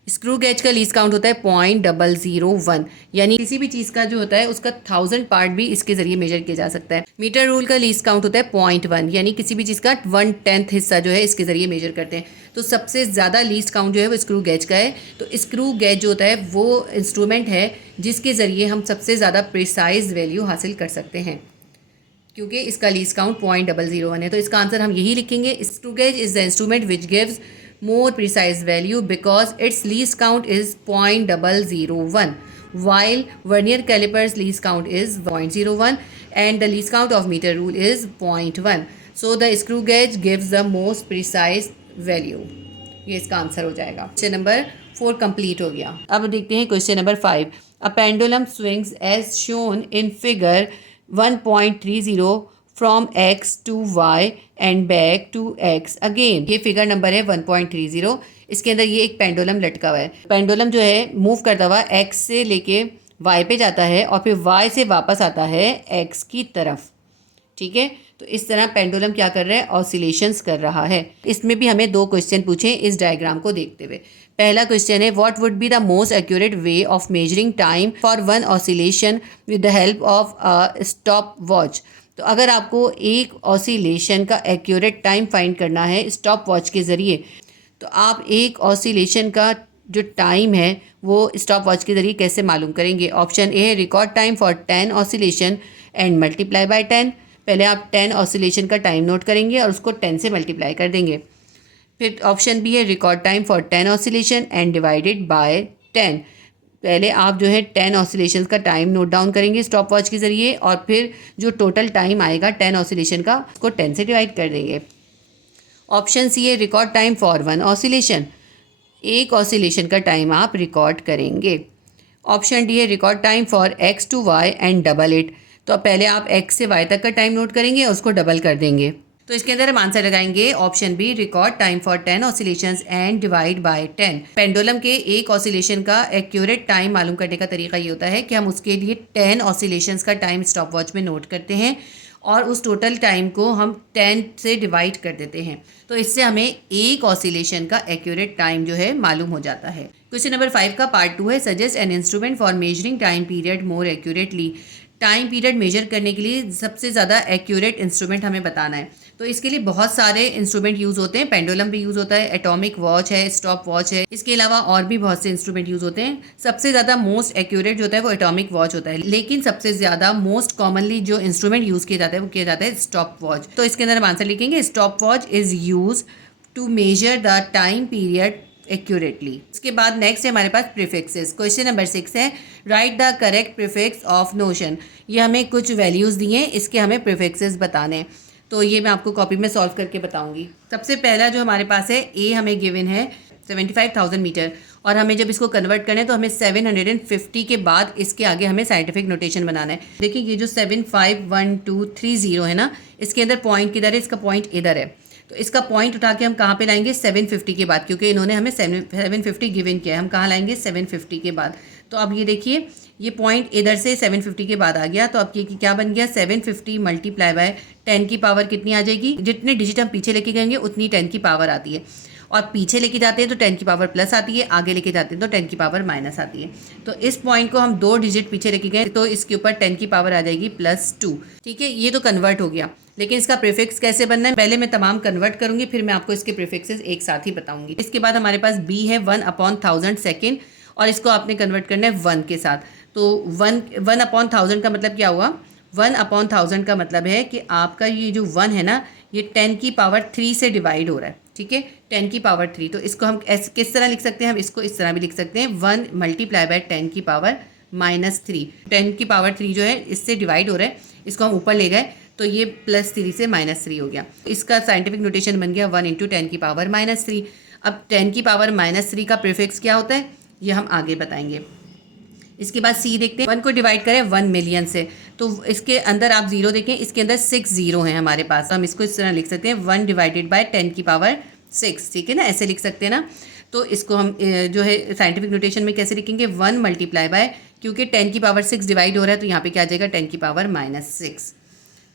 स्क्रू गेज का लीस्ट काउंट होता है 0.001, यानी किसी भी चीज़ का जो होता है उसका 1000 पार्ट भी इसके जरिए मेजर किया जा सकता है। मीटर रूल का लीस्ट काउंट होता है 0.1, यानी किसी भी चीज़ का 1/10 हिस्सा जो है इसके जरिए मेजर करते हैं। तो सबसे ज़्यादा लीस्ट काउंट जो है वो स्क्रू गेज का है। तो स्क्रू गेज जो होता है वो इंस्ट्रूमेंट है जिसके ज़रिए हम सबसे ज़्यादा प्रिसाइज वैल्यू हासिल कर सकते हैं, क्योंकि इसका लीस्ट काउंट 0.001 है। तो इसका आंसर हम यही लिखेंगे, screw gauge is the instrument which gives more precise value because its least count is 0.001, while vernier caliper's least count is 0.01 and the least count of meter rule is 0.1. So the screw gauge gives the most precise value. ये इसका answer हो जाएगा। Question number 4 complete हो गया। अब देखते हैं question number 5। A pendulum swings as shown in figure 1.30 from x to y and back to x again. ये फिगर नंबर है 1.30। इसके अंदर ये एक पेंडुलम लटका हुआ है। पेंडुलम जो है मूव करता हुआ x से लेके y पे जाता है और फिर y से वापस आता है x की तरफ, ठीक है। तो इस तरह पेंडुलम क्या कर रहा है, ऑसिलेशंस कर रहा है। इसमें भी हमें 2 क्वेश्चन पूछे इस डायग्राम को देखते हुए। पहला क्वेश्चन है what would be the most accurate way of measuring time for one oscillation with the help of a stop watch. तो अगर आपको एक ऑसिलेशन का एक्यूरेट टाइम फाइंड करना है स्टॉप वॉच के ज़रिए, तो आप एक ऑसिलेशन का जो टाइम है वो स्टॉप वॉच के ज़रिए कैसे मालूम करेंगे। ऑप्शन ए है record time for 10 oscillation and multiply by 10। पहले आप 10 ऑसिलेशन का टाइम नोट करेंगे और उसको 10 से मल्टीप्लाई कर देंगे। फिर ऑप्शन बी है record time for 10 oscillation and divided by 10। पहले आप जो है 10 ऑसिलेशंस का टाइम नोट डाउन करेंगे स्टॉप वॉच के ज़रिए और फिर जो टोटल टाइम आएगा 10 ऑसिलेशन का उसको 10 से डिवाइड कर देंगे। ऑप्शन सी है रिकॉर्ड टाइम फॉर 1 ऑसिलेशन, एक ऑसिलेशन का टाइम आप रिकॉर्ड करेंगे। ऑप्शन डी है record time for x to y and double it. तो पहले आप x से y तक का टाइम नोट करेंगे और उसको डबल कर देंगे। तो इसके अंदर हम आंसर लगाएंगे option B record time for 10 oscillations and divide by 10। Pendulum के एक ऑसिलेशन का एक्यूरेट टाइम मालूम करने का तरीका ये होता है कि हम उसके लिए 10 ऑसिलेशंस का टाइम स्टॉप वॉच में नोट करते हैं और उस टोटल टाइम को हम 10 से डिवाइड कर देते हैं। तो इससे हमें एक ऑसिलेशन का एक्यूरेट टाइम जो है मालूम हो जाता है। क्वेश्चन नंबर 5 का पार्ट 2 है suggest an instrument for measuring time period more accurately. Time period measure करने के लिए सबसे ज़्यादा एक्यूरेट इंस्ट्रूमेंट हमें बताना है। तो इसके लिए बहुत सारे इंस्ट्रूमेंट यूज़ होते हैं। पेंडुलम भी यूज़ होता है, एटॉमिक वॉच है, स्टॉप वॉच है, इसके अलावा और भी बहुत से इंस्ट्रूमेंट यूज़ होते हैं। सबसे ज़्यादा मोस्ट एक्यूरेट जो होता है वो एटॉमिक वॉच होता है, लेकिन सबसे ज़्यादा मोस्ट कॉमनली जो इंस्ट्रूमेंट यूज़ किया जाता है वो किया जाता है स्टॉप वॉच। तो इसके अंदर हम आंसर लिखेंगे stopwatch is use to measure the time period accurately. इसके बाद नेक्स्ट है हमारे पास प्रीफिक्सेस। क्वेश्चन नंबर 6 है right the correct prefix of notion. ये हमें कुछ वैल्यूज़ दिए हैं, इसके हमें प्रीफिक्सेस बताने हैं। तो ये मैं आपको कॉपी में सॉल्व करके बताऊंगी। सबसे पहला जो हमारे पास है ए हमें गिवन है 75,000 मीटर और हमें जब इसको कन्वर्ट करना है तो हमें 750 के बाद इसके आगे हमें साइंटिफिक नोटेशन बनाना है। देखिए ये जो 751230 है ना, इसके अंदर पॉइंट किधर है, इसका पॉइंट इधर है। तो इसका पॉइंट उठा के हम कहाँ पे लाएंगे 750 के बाद, क्योंकि इन्होंने हमें 750 गिवन किया है, हम कहाँ लाएंगे 750 के बाद। तो अब ये देखिए ये पॉइंट इधर से 750 के बाद आ गया, तो अब ये क्या बन गया 750 मल्टीप्लाई बाय 10 की पावर कितनी आ जाएगी, जितने डिजिट हम पीछे लेके गएंगे उतनी 10 की पावर आती है, और पीछे लेके जाते हैं तो 10 की पावर प्लस आती है, आगे लेके जाते हैं तो 10 की पावर माइनस आती है। तो इस पॉइंट को हम 2 डिजिट पीछे लेके गए तो इसके ऊपर 10 की पावर आ जाएगी +2। ठीक है, ये तो कन्वर्ट हो गया, लेकिन इसका प्रीफिक्स कैसे बनना है, पहले मैं तमाम कन्वर्ट करूंगी, फिर मैं आपको इसके प्रीफिक्सेस एक साथ ही बताऊंगी। इसके बाद हमारे पास b है 1/1000 सेकेंड, और इसको आपने कन्वर्ट करना है 1 के साथ। तो 1/1000 का मतलब क्या हुआ, 1/1000 का मतलब है कि आपका ये जो 1 है ना, ये 10 की पावर 3 से डिवाइड हो रहा है। ठीक है, 10 की पावर 3, तो इसको हम किस तरह लिख सकते हैं, हम इसको इस तरह भी लिख सकते हैं 1 मल्टीप्लाई बाय 10 की पावर -3। 10 की पावर 3 जो है इससे डिवाइड हो रहा है, इसको हम ऊपर ले गए तो ये +3 से -3 हो गया। इसका साइंटिफिक नोटेशन बन गया 1 × 10 की पावर -3। अब 10 की पावर -3 का प्रीफिक्स क्या होता है ये हम आगे बताएंगे। इसके बाद सी देखते हैं, 1 को डिवाइड करें 1 मिलियन से, तो इसके अंदर आप 0 देखें, इसके अंदर 6 जीरो हैं हमारे पास, तो हम इसको इस तरह लिख सकते हैं 1 डिवाइडेड बाय 10 की पावर 6। ठीक है ना, ऐसे लिख सकते हैं ना। तो इसको हम जो है साइंटिफिक नोटेशन में कैसे लिखेंगे 1 मल्टीप्लाई बाय, क्योंकि 10 की पावर 6 डिवाइड हो रहा है तो यहाँ पे क्या आ जाएगा 10 की पावर -6।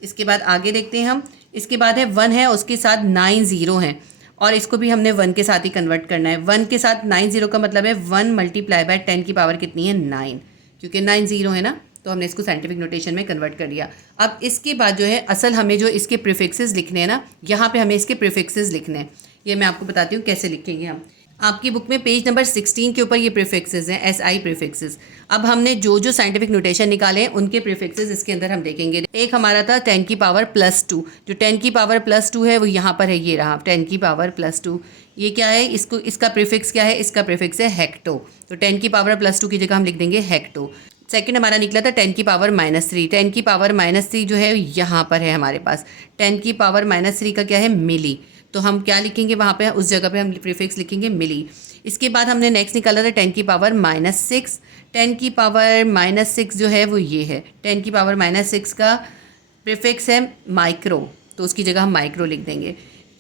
इसके बाद आगे देखते हैं हम, इसके बाद है 1 है, उसके साथ 9 जीरो हैं, और इसको भी हमने 1 के साथ ही कन्वर्ट करना है। 1 के साथ 9 जीरो का मतलब है 1 मल्टीप्लाई बाय 10 की पावर कितनी है 9, क्योंकि 9 जीरो है ना, तो हमने इसको साइंटिफिक नोटेशन में कन्वर्ट कर दिया। अब इसके बाद जो है असल हमें जो इसके प्रीफिक्सेस लिखने हैं ना, यहाँ पे हमें इसके प्रीफिक्सेस लिखने हैं। ये मैं आपको बताती हूँ कैसे लिखेंगे हम। आपकी बुक में पेज नंबर 16 के ऊपर ये प्रीफिक्सेस हैं, SI प्रीफिक्सेस। अब हमने जो जो साइंटिफिक नोटेशन निकाले हैं उनके प्रीफिक्सेस इसके अंदर हम देखेंगे। एक हमारा था 10 की पावर +2, जो 10 की पावर +2 है वो यहाँ पर है, ये रहा 10 की पावर +2। ये क्या है, इसको इसका प्रीफिक्स क्या है, इसका प्रीफिक्स है हेक्टो, तो 10 की पावर +2 की जगह हम लिख देंगे हेक्टो। सेकंड हमारा निकला था 10 की पावर -3। 10 की पावर -3 जो है यहाँ पर है हमारे पास, 10 की पावर -3 का क्या है मिली, तो हम क्या लिखेंगे वहाँ पे, उस जगह पे हम प्रीफिक्स लिखेंगे मिली। इसके बाद हमने नेक्स्ट निकाला था 10 की पावर -6। 10 की पावर -6 जो है वो ये है, 10 की पावर -6 का प्रीफिक्स है माइक्रो, तो उसकी जगह हम माइक्रो लिख देंगे।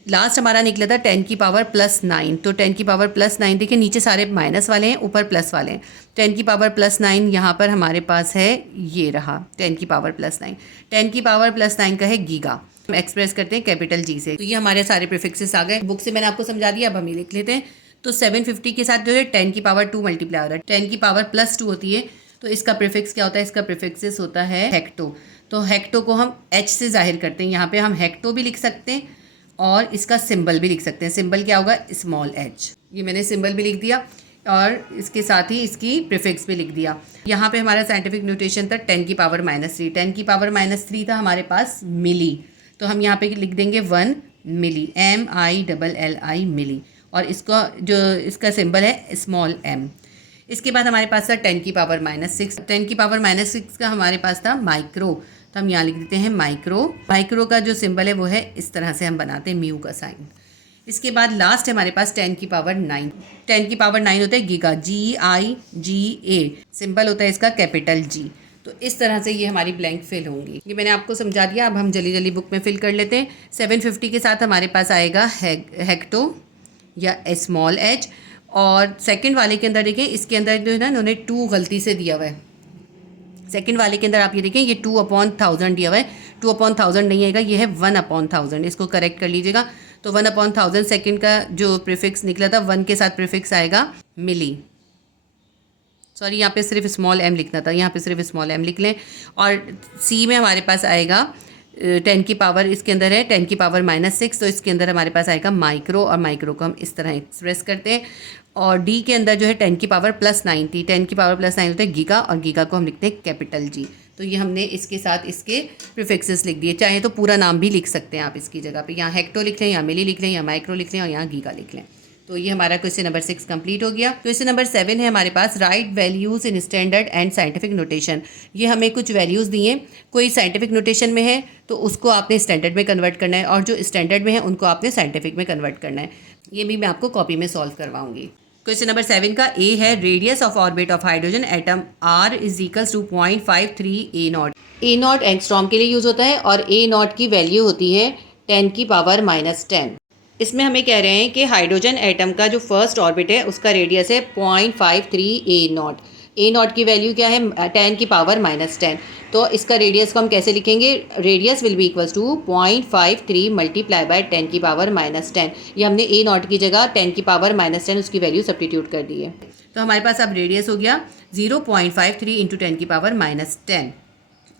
लास्ट हमारा निकला था 10 की पावर +9, तो 10 की पावर +9 देखिए नीचे सारे माइनस वाले हैं, ऊपर प्लस वाले हैं। 10 की पावर +9 यहाँ पर हमारे पास है, ये रहा 10 की पावर +9। 10 की पावर +9 का है गीगा, हम एक्सप्रेस करते हैं कैपिटल G से। तो ये हमारे सारे प्रीफिक्सेस आ गए, बुक से मैंने आपको समझा दिया, अब हम ये लिख लेते हैं। तो 750 के साथ जो है 10 की पावर 2 मल्टीप्लाई हो रहा है, 10 की पावर +2 होती है, तो इसका प्रीफिक्स क्या होता है, इसका प्रीफिक्सेस होता है हेक्टो। तो हेक्टो को हम H से जाहिर करते हैं, यहाँ पे हम हेक्टो भी लिख सकते हैं और इसका सिंबल भी लिख सकते हैं। सिंबल क्या होगा, h। ये मैंने सिंबल भी लिख दिया और इसके साथ ही इसकी प्रीफिक्स भी लिख दिया। यहाँ पे हमारा साइंटिफिक नोटेशन था 10 की पावर -3। 10 की पावर -3 था हमारे पास मिली, तो हम यहाँ पे लिख देंगे 1 मिली, MILLI मिली, और इसका जो इसका सिंबल है m। इसके बाद हमारे पास था 10 की पावर -6। 10 की पावर -6 का हमारे पास था माइक्रो, तो हम यहाँ लिख देते हैं माइक्रो। माइक्रो का जो सिंबल है वो है इस तरह से हम बनाते हैं म्यू का साइन। इसके बाद लास्ट है हमारे पास 10 की पावर 9। 10 की पावर 9 होता है गीगा, GIGA, सिंबल होता है इसका कैपिटल G। तो इस तरह से ये हमारी ब्लैंक फिल होंगी। ये मैंने आपको समझा दिया, अब हम जल्दी जल्दी बुक में फिल कर लेते हैं। 750 के साथ हमारे पास आएगा हेक्टो या h, और सेकंड वाले के अंदर देखें, इसके अंदर जो है ना उन्होंने 2 गलती से दिया हुआ है। सेकंड वाले के अंदर आप ये देखें, ये 2/1000 दिया हुआ है, 2/1000 नहीं आएगा, ये है 1/1000, इसको करेक्ट कर लीजिएगा। तो 1/1000 सेकंड का जो प्रीफिक्स निकला था 1 के साथ प्रीफिक्स आएगा मिली। सॉरी, यहाँ पे सिर्फ m लिखना था, यहाँ पे सिर्फ m लिख लें। और C में हमारे पास आएगा 10 की पावर, इसके अंदर है 10 की पावर -6, तो इसके अंदर हमारे पास आएगा माइक्रो, और माइक्रो को हम इस तरह एक्सप्रेस करते हैं। और D के अंदर जो है 10 की पावर +9 थी, 10 की पावर +9 होता है गीगा, और गीगा को हम लिखते हैं कैपिटल G। तो ये हमने इसके साथ इसके प्रीफिक्सेस लिख दिए। चाहे तो पूरा नाम भी लिख सकते हैं आप इसकी जगह पे, यहाँ हेक्टो लिख लें, यहाँ मिली लिख लें, या माइक्रो लिख लें, और यहाँ गीगा लिख लें। तो ये हमारा क्वेश्चन नंबर 6 कंप्लीट हो गया। क्वेश्चन नंबर 7 है हमारे पास, write values in standard and scientific notation. ये हमें कुछ वैल्यूज़ दिए, कोई साइंटिफिक नोटेशन में है तो उसको आपने स्टैंडर्ड में कन्वर्ट करना है, और जो स्टैंडर्ड में है उनको आपने साइंटिफिक में कन्वर्ट करना है। ये भी मैं आपको कॉपी में सॉल्व करवाऊंगी। क्वेश्चन नंबर 7 का ए है, radius of orbit of hydrogen atom R = 0.53 A0। A0 angstrom के लिए यूज़ होता है, और A0 की वैल्यू होती है 10 की पावर -10। इसमें हमें कह रहे हैं कि हाइड्रोजन एटम का जो फर्स्ट ऑर्बिट है उसका रेडियस है 0.53 ए नॉट की वैल्यू क्या है 10 की पावर -10। तो इसका रेडियस को हम कैसे लिखेंगे, radius will be equals to 0.53 multiply by 10 की पावर -10। ये हमने ए नॉट की जगह 10 की पावर -10 उसकी वैल्यू सब्स्टिट्यूट कर दी है। तो हमारे पास अब रेडियस हो गया 0.53 इंटू 10 की पावर -10।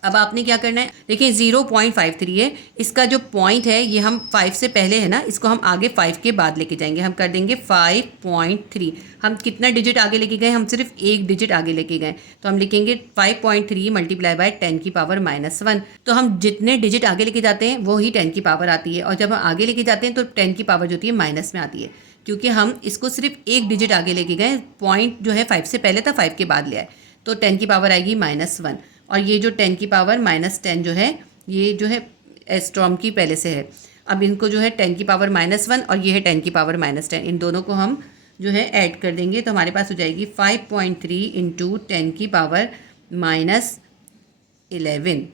अब आपने क्या करना है, देखिए 0.53 है, इसका जो पॉइंट है ये हम 5 से पहले है ना, इसको हम आगे 5 के बाद लेके जाएंगे, हम कर देंगे 5.3। हम कितना डिजिट आगे लेके गए, हम सिर्फ एक डिजिट आगे लेके गए, तो हम लिखेंगे 5.3 मल्टीप्लाई बाय 10 की पावर -1। तो हम जितने डिजिट आगे लेके जाते हैं वो ही 10 की पावर आती है, और जब हम आगे लेके जाते हैं तो 10 की पावर जो होती है माइनस में आती है, क्योंकि हम इसको सिर्फ एक डिजिट आगे लेके गए। पॉइंट जो है 5 से पहले था, 5 के बाद ले आए, तो 10 की पावर आएगी -1। और ये जो 10 की पावर -10 जो है ये जो है एस्ट्रॉम की पहले से है। अब इनको जो है 10 की पावर -1 और ये है 10 की पावर -10, इन दोनों को हम जो है ऐड कर देंगे, तो हमारे पास हो जाएगी 5.3 इंटू 10 की पावर -11।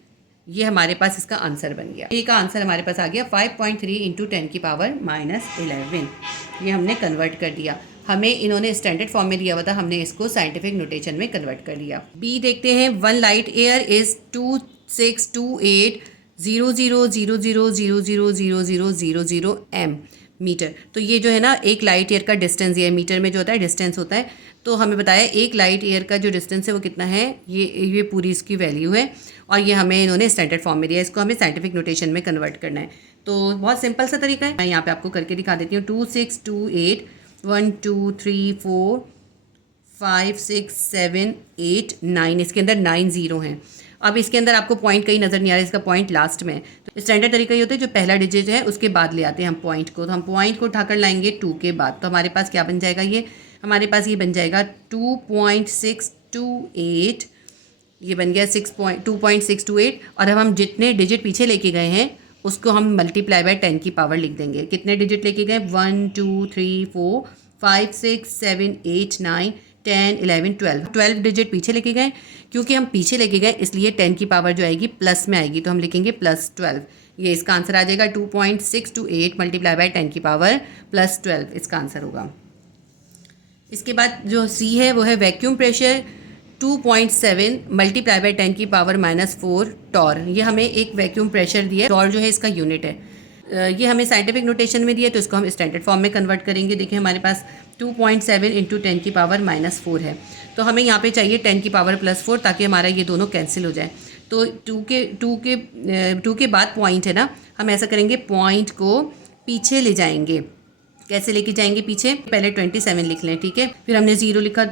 ये हमारे पास इसका आंसर बन गया। ए का आंसर हमारे पास आ गया 5.3 इंटू 10 की पावर -11। ये हमने कन्वर्ट कर दिया। हमें इन्होंने स्टैंडर्ड फॉर्म में दिया हुआ था, हमने इसको साइंटिफिक नोटेशन में कन्वर्ट कर लिया। बी देखते हैं, 1 light year is 26280000000000 m metre. तो ये जो है ना एक लाइट ईयर का डिस्टेंस, ये मीटर में जो होता है डिस्टेंस होता है, तो हमें बताया एक लाइट ईयर का जो डिस्टेंस है वो कितना है, ये पूरी इसकी वैल्यू है, और ये हमें इन्होंने स्टैंडर्ड फॉर्म में दिया, इसको हमें साइंटिफिक नोटेशन में कन्वर्ट करना है। तो बहुत सिंपल सा तरीका है, मैं यहाँ पे आपको करके दिखा देती हूँ। 2628 1 2 3 4 5 6 7 8 9, इसके अंदर 9 जीरो हैं। अब इसके अंदर आपको पॉइंट कहीं नज़र नहीं आ रहा है, इसका पॉइंट लास्ट में है। तो स्टैंडर्ड तरीका ये होता है, जो पहला डिजिट है उसके बाद ले आते हैं हम पॉइंट को, तो हम पॉइंट को उठाकर लाएंगे 2 के बाद, तो हमारे पास क्या बन जाएगा, ये हमारे पास ये बन जाएगा 2.628, ये बन गया 2.628। और अब हम जितने डिजिट पीछे लेके गए हैं उसको हम मल्टीप्लाई बाय 10 की पावर लिख देंगे। कितने डिजिट लेके गए, 1 2 3 4 5 6 7 8 9 10 11 12 डिजिट पीछे लेके गए। क्योंकि हम पीछे लेके गए इसलिए 10 की पावर जो आएगी प्लस में आएगी, तो हम लिखेंगे +12। ये इसका आंसर आ जाएगा 2.628 मल्टीप्लाई बाय 10 की पावर +12, इसका आंसर होगा। इसके बाद जो सी है वो है वैक्यूम प्रेशर 2.7 मल्टीप्लाई बाय 10 की पावर -4 टॉर। ये हमें एक वैक्यूम प्रेशर दिया है, टॉर जो है इसका यूनिट है। ये हमें साइंटिफिक नोटेशन में दिया, तो इसको हम स्टैंडर्ड फॉर्म में कन्वर्ट करेंगे। देखिए हमारे पास 2.7 इंटू 10 की पावर -4 है, तो हमें यहाँ पे चाहिए 10 की पावर +4 ताकि हमारा ये दोनों कैंसिल हो जाए। तो 2 के बाद पॉइंट है ना, हम ऐसा करेंगे, पॉइंट को पीछे ले जाएंगे। कैसे लेके जाएंगे पीछे, पहले 27 लिख लें, ठीक है, फिर हमने 0 लिखा,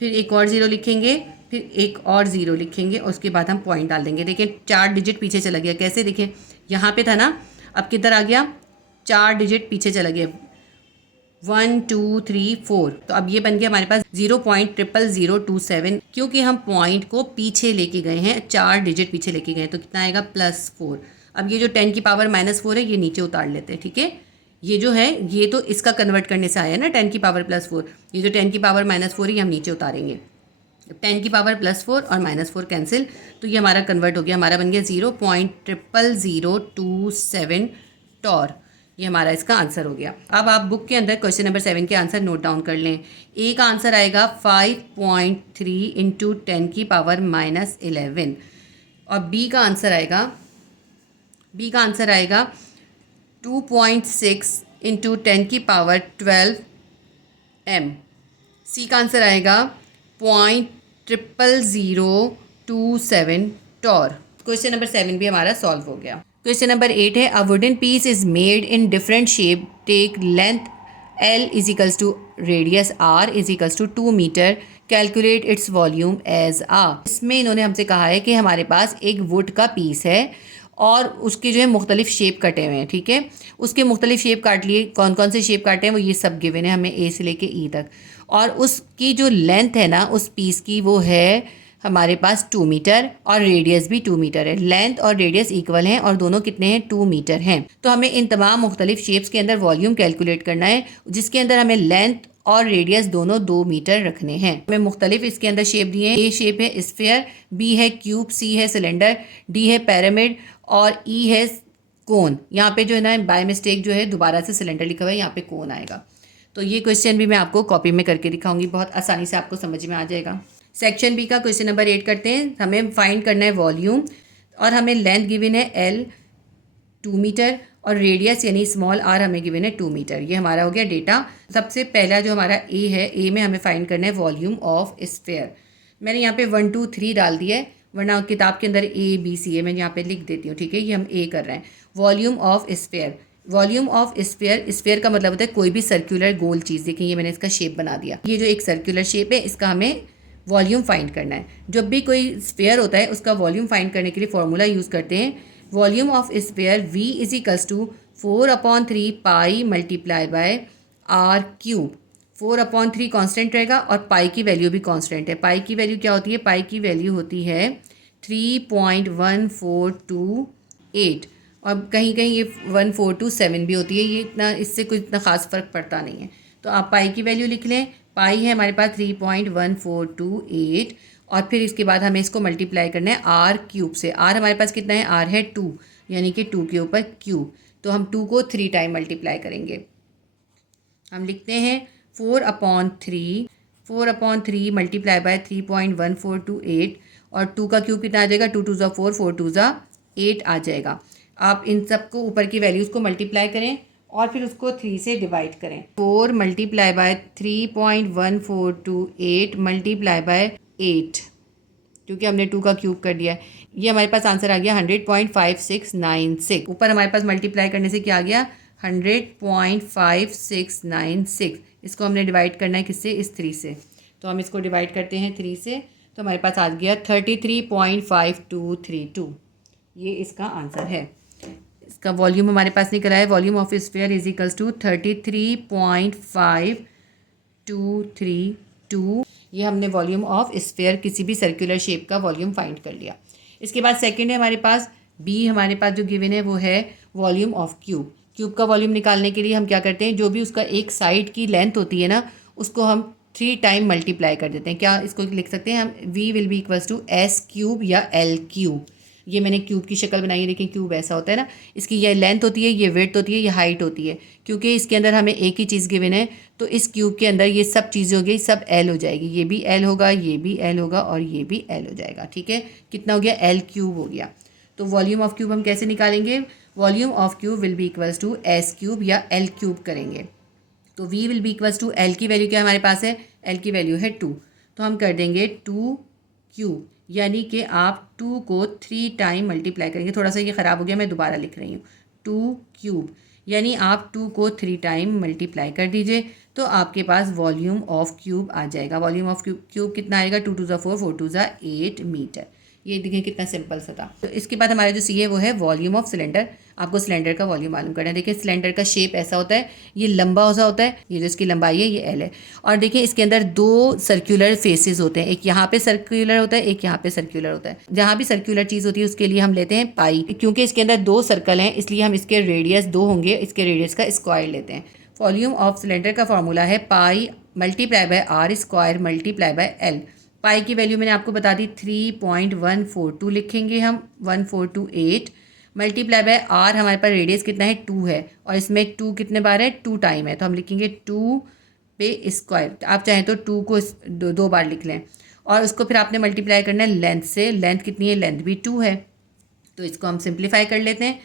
फिर एक और 0 लिखेंगे, फिर एक और 0 लिखेंगे, और उसके बाद हम पॉइंट डाल देंगे। देखिए 4 डिजिट पीछे चला गया, कैसे, देखिए यहाँ पे था ना, अब किधर आ गया, 4 डिजिट पीछे चला गया, 1 2 3 4। तो अब ये बन गया हमारे पास 0.00027, क्योंकि हम पॉइंट को पीछे लेके गए हैं, 4 डिजिट पीछे लेके गए हैं, तो कितना आएगा +4। अब ये जो 10 की पावर -4 है ये नीचे उतार लेते हैं, ठीक है। ये जो है ये तो इसका कन्वर्ट करने से आया ना 10 की पावर +4, ये जो 10 की पावर -4 है ये हम नीचे उतारेंगे। 10 की पावर +4 और -4 कैंसिल, तो ये हमारा कन्वर्ट हो गया, हमारा बन गया 0.00027 टॉर। ये हमारा इसका आंसर हो गया। अब आप बुक के अंदर क्वेश्चन नंबर 7 के आंसर नोट डाउन कर लें। ए का आंसर आएगा 5.3 इंटू 10 की पावर -11, और बी का आंसर आएगा 2.6 इंटू 10 की पावर 12 m। सी का आंसर आएगा 0.00027 टॉर। क्वेश्चन नंबर 7 भी हमारा सॉल्व हो गया। क्वेश्चन नंबर 8 है, a wooden piece is made in different shape, take length L = radius R = 2 metre, calculate its volume as आ। इसमें इन्होंने हमसे कहा है कि हमारे पास एक वुड का पीस है और उसके जो है मुख्तलिफ शेप कटे हुए हैं, ठीक है। उसके मुख्तलिफ शेप काट लिए, कौन कौन से शेप काटे हैं वो ये सब गिवन है हमें A से लेके E तक, और उसकी जो लेंथ है ना उस पीस की वो है हमारे पास 2 मीटर, और रेडियस भी 2 मीटर है। लेंथ और रेडियस इक्वल हैं और दोनों कितने हैं, 2 मीटर हैं। तो हमें इन तमाम मुख्तलिफ शेप्स के अंदर वॉल्यूम कैलकुलेट करना है, जिसके अंदर हमें लेंथ और रेडियस दोनों 2 मीटर रखने हैं। हमें मुख्तलिफ इसके अंदर शेप दिए हैं। ए शेप है स्फीयर, बी है क्यूब, सी है सिलेंडर, डी है पिरामिड और ई है कोन, यहाँ पे जो है ना बाय मिस्टेक जो है दोबारा से सिलेंडर लिखा हुआ है, यहाँ पे कोन आएगा। तो ये क्वेश्चन भी मैं आपको कॉपी में करके दिखाऊंगी, बहुत आसानी से आपको समझ में आ जाएगा। सेक्शन बी का क्वेश्चन नंबर 8 करते हैं। हमें फाइंड करना है वॉल्यूम और हमें लेंथ गिवन है L 2 मीटर और रेडियस यानी स्मॉल r हमें गिवन है 2 मीटर। ये हमारा हो गया डेटा। सबसे पहला जो हमारा ए है, ए में हमें फाइंड करना है वॉल्यूम ऑफ स्फीयर। मैंने यहाँ पे 1 2 3 डाल दिया है, वरना किताब के अंदर ABC है, मैं यहाँ पे लिख देती हूँ, ठीक है। ये हम ए कर रहे हैं। Volume of sphere, volume of sphere, sphere का मतलब होता है कोई भी सर्कुलर गोल चीज़। देखिए ये मैंने इसका शेप बना दिया, ये जो एक सर्कुलर शेप है इसका हमें वॉल्यूम फाइंड करना है। जब भी कोई स्फीयर होता है उसका वॉल्यूम फाइंड करने के लिए फॉर्मूला यूज़ करते हैं, volume of sphere V is equals to 4/3 pi multiply by R cube. 4/3 constant रहेगा और पाई की वैल्यू भी कांस्टेंट है। पाई की वैल्यू क्या होती है? पाई की वैल्यू होती है 3.1428 और कहीं कहीं ये 1427 भी होती है। ये इतना, इससे कुछ इतना खास फ़र्क पड़ता नहीं है। तो आप पाई की वैल्यू लिख लें। पाई है हमारे पास 3.1428 और फिर इसके बाद हमें इसको मल्टीप्लाई करना है आर क्यूब से। आर हमारे पास कितना है? आर है 2, यानी कि 2 के ऊपर क्यूब। तो हम 2 को 3 टाइम मल्टीप्लाई करेंगे। हम लिखते हैं 4/3 मल्टीप्लाई बाय 3.1428 और 2 का क्यूब कितना आ जाएगा? 2 2 ज़ा 4, 4 2 ज़ा 8 आ जाएगा। आप इन सबको ऊपर की वैल्यूज़ को मल्टीप्लाई करें और फिर उसको 3 से डिवाइड करें। 4 मल्टीप्लाई बाय 3.1428 मल्टीप्लाई बाय 8, क्योंकि हमने 2 का क्यूब कर दिया है। ये हमारे पास आंसर आ गया 100.5696। ऊपर हमारे पास मल्टीप्लाई करने से क्या आ गया? 100.5696। इसको हमने डिवाइड करना है किससे? इस 3 से। तो हम इसको डिवाइड करते हैं 3 से, तो हमारे पास आ गया 33.5232। ये इसका आंसर है। इसका वॉल्यूम हमारे पास निकला है, volume of sphere is equals to 33.5232। ये हमने वॉल्यूम ऑफ स्फीयर, किसी भी सर्कुलर शेप का वॉल्यूम फाइंड कर लिया। इसके बाद सेकंड है हमारे पास बी, हमारे पास जो गिवन है वो है वॉल्यूम ऑफ क्यूब। क्यूब का वॉल्यूम निकालने के लिए हम क्या करते हैं? जो भी उसका एक साइड की लेंथ होती है ना, उसको हम 3 टाइम मल्टीप्लाई कर देते हैं। क्या इसको लिख सकते हैं हम? V will be equals to S cube या L क्यूब। ये मैंने क्यूब की शक्ल बनाई है, देखिए क्यूब ऐसा होता है ना। इसकी ये लेंथ होती है, ये विड्थ होती है, ये हाइट होती है। क्योंकि इसके अंदर हमें एक ही चीज़ गिवन है, तो इस क्यूब के अंदर ये सब चीज़ें हो गई, सब L हो जाएगी। ये भी L होगा, ये भी L होगा और ये भी L हो जाएगा, ठीक है। कितना हो गया? L क्यूब हो गया। तो वॉल्यूम ऑफ क्यूब हम कैसे निकालेंगे? Volume of cube will be equals to S cube या L क्यूब करेंगे। तो V will be equals to L की वैल्यू क्या हमारे पास है? L की वैल्यू है 2, तो हम कर देंगे 2 क्यूब, यानी कि आप 2 को 3 टाइम मल्टीप्लाई करेंगे। थोड़ा सा ये ख़राब हो गया, मैं दोबारा लिख रही हूँ। 2 क्यूब यानी आप 2 को 3 टाइम मल्टीप्लाई कर दीजिए, तो आपके पास वॉल्यूम ऑफ क्यूब आ जाएगा। वॉल्यूम ऑफ क्यूब कितना आएगा? 2 2 ज़ा 4, 4 2 ज़ा 8 मीटर। ये देखिए कितना सिंपल सा था। तो इसके बाद हमारा जो सी है वो है वॉल्यूम ऑफ सिलेंडर। आपको सिलेंडर का वॉल्यूम मालूम करना है। देखिए सिलेंडर का शेप ऐसा होता है, ये लंबा सा होता है, ये जो इसकी लंबाई है ये L है। और देखिए इसके अंदर 2 सर्कुलर फेसेस होते हैं, एक यहाँ पे सर्कुलर होता है, एक यहाँ पे सर्कुलर होता है। जहाँ भी सर्कुलर चीज़ होती है उसके लिए हम लेते हैं पाई। क्योंकि इसके अंदर 2 सर्कल हैं इसलिए हम इसके रेडियस 2 होंगे, इसके रेडियस का स्क्वायर लेते हैं। वॉल्यूम ऑफ सिलेंडर का फॉर्मूला है pi multiply by R square multiply by L। Pi की वैल्यू मैंने आपको बता दी 3.142 लिखेंगे हम, 1428 मल्टीप्लाई बाय आर। हमारे पास रेडियस कितना है? 2 है और इसमें 2 कितने बार है? 2 टाइम है, तो हम लिखेंगे 2 पे स्क्वायर। आप चाहें तो 2 को 2 बार लिख लें और उसको फिर आपने मल्टीप्लाई करना है लेंथ से। लेंथ कितनी है? लेंथ भी 2 है, तो इसको हम सिंप्लीफाई कर लेते हैं।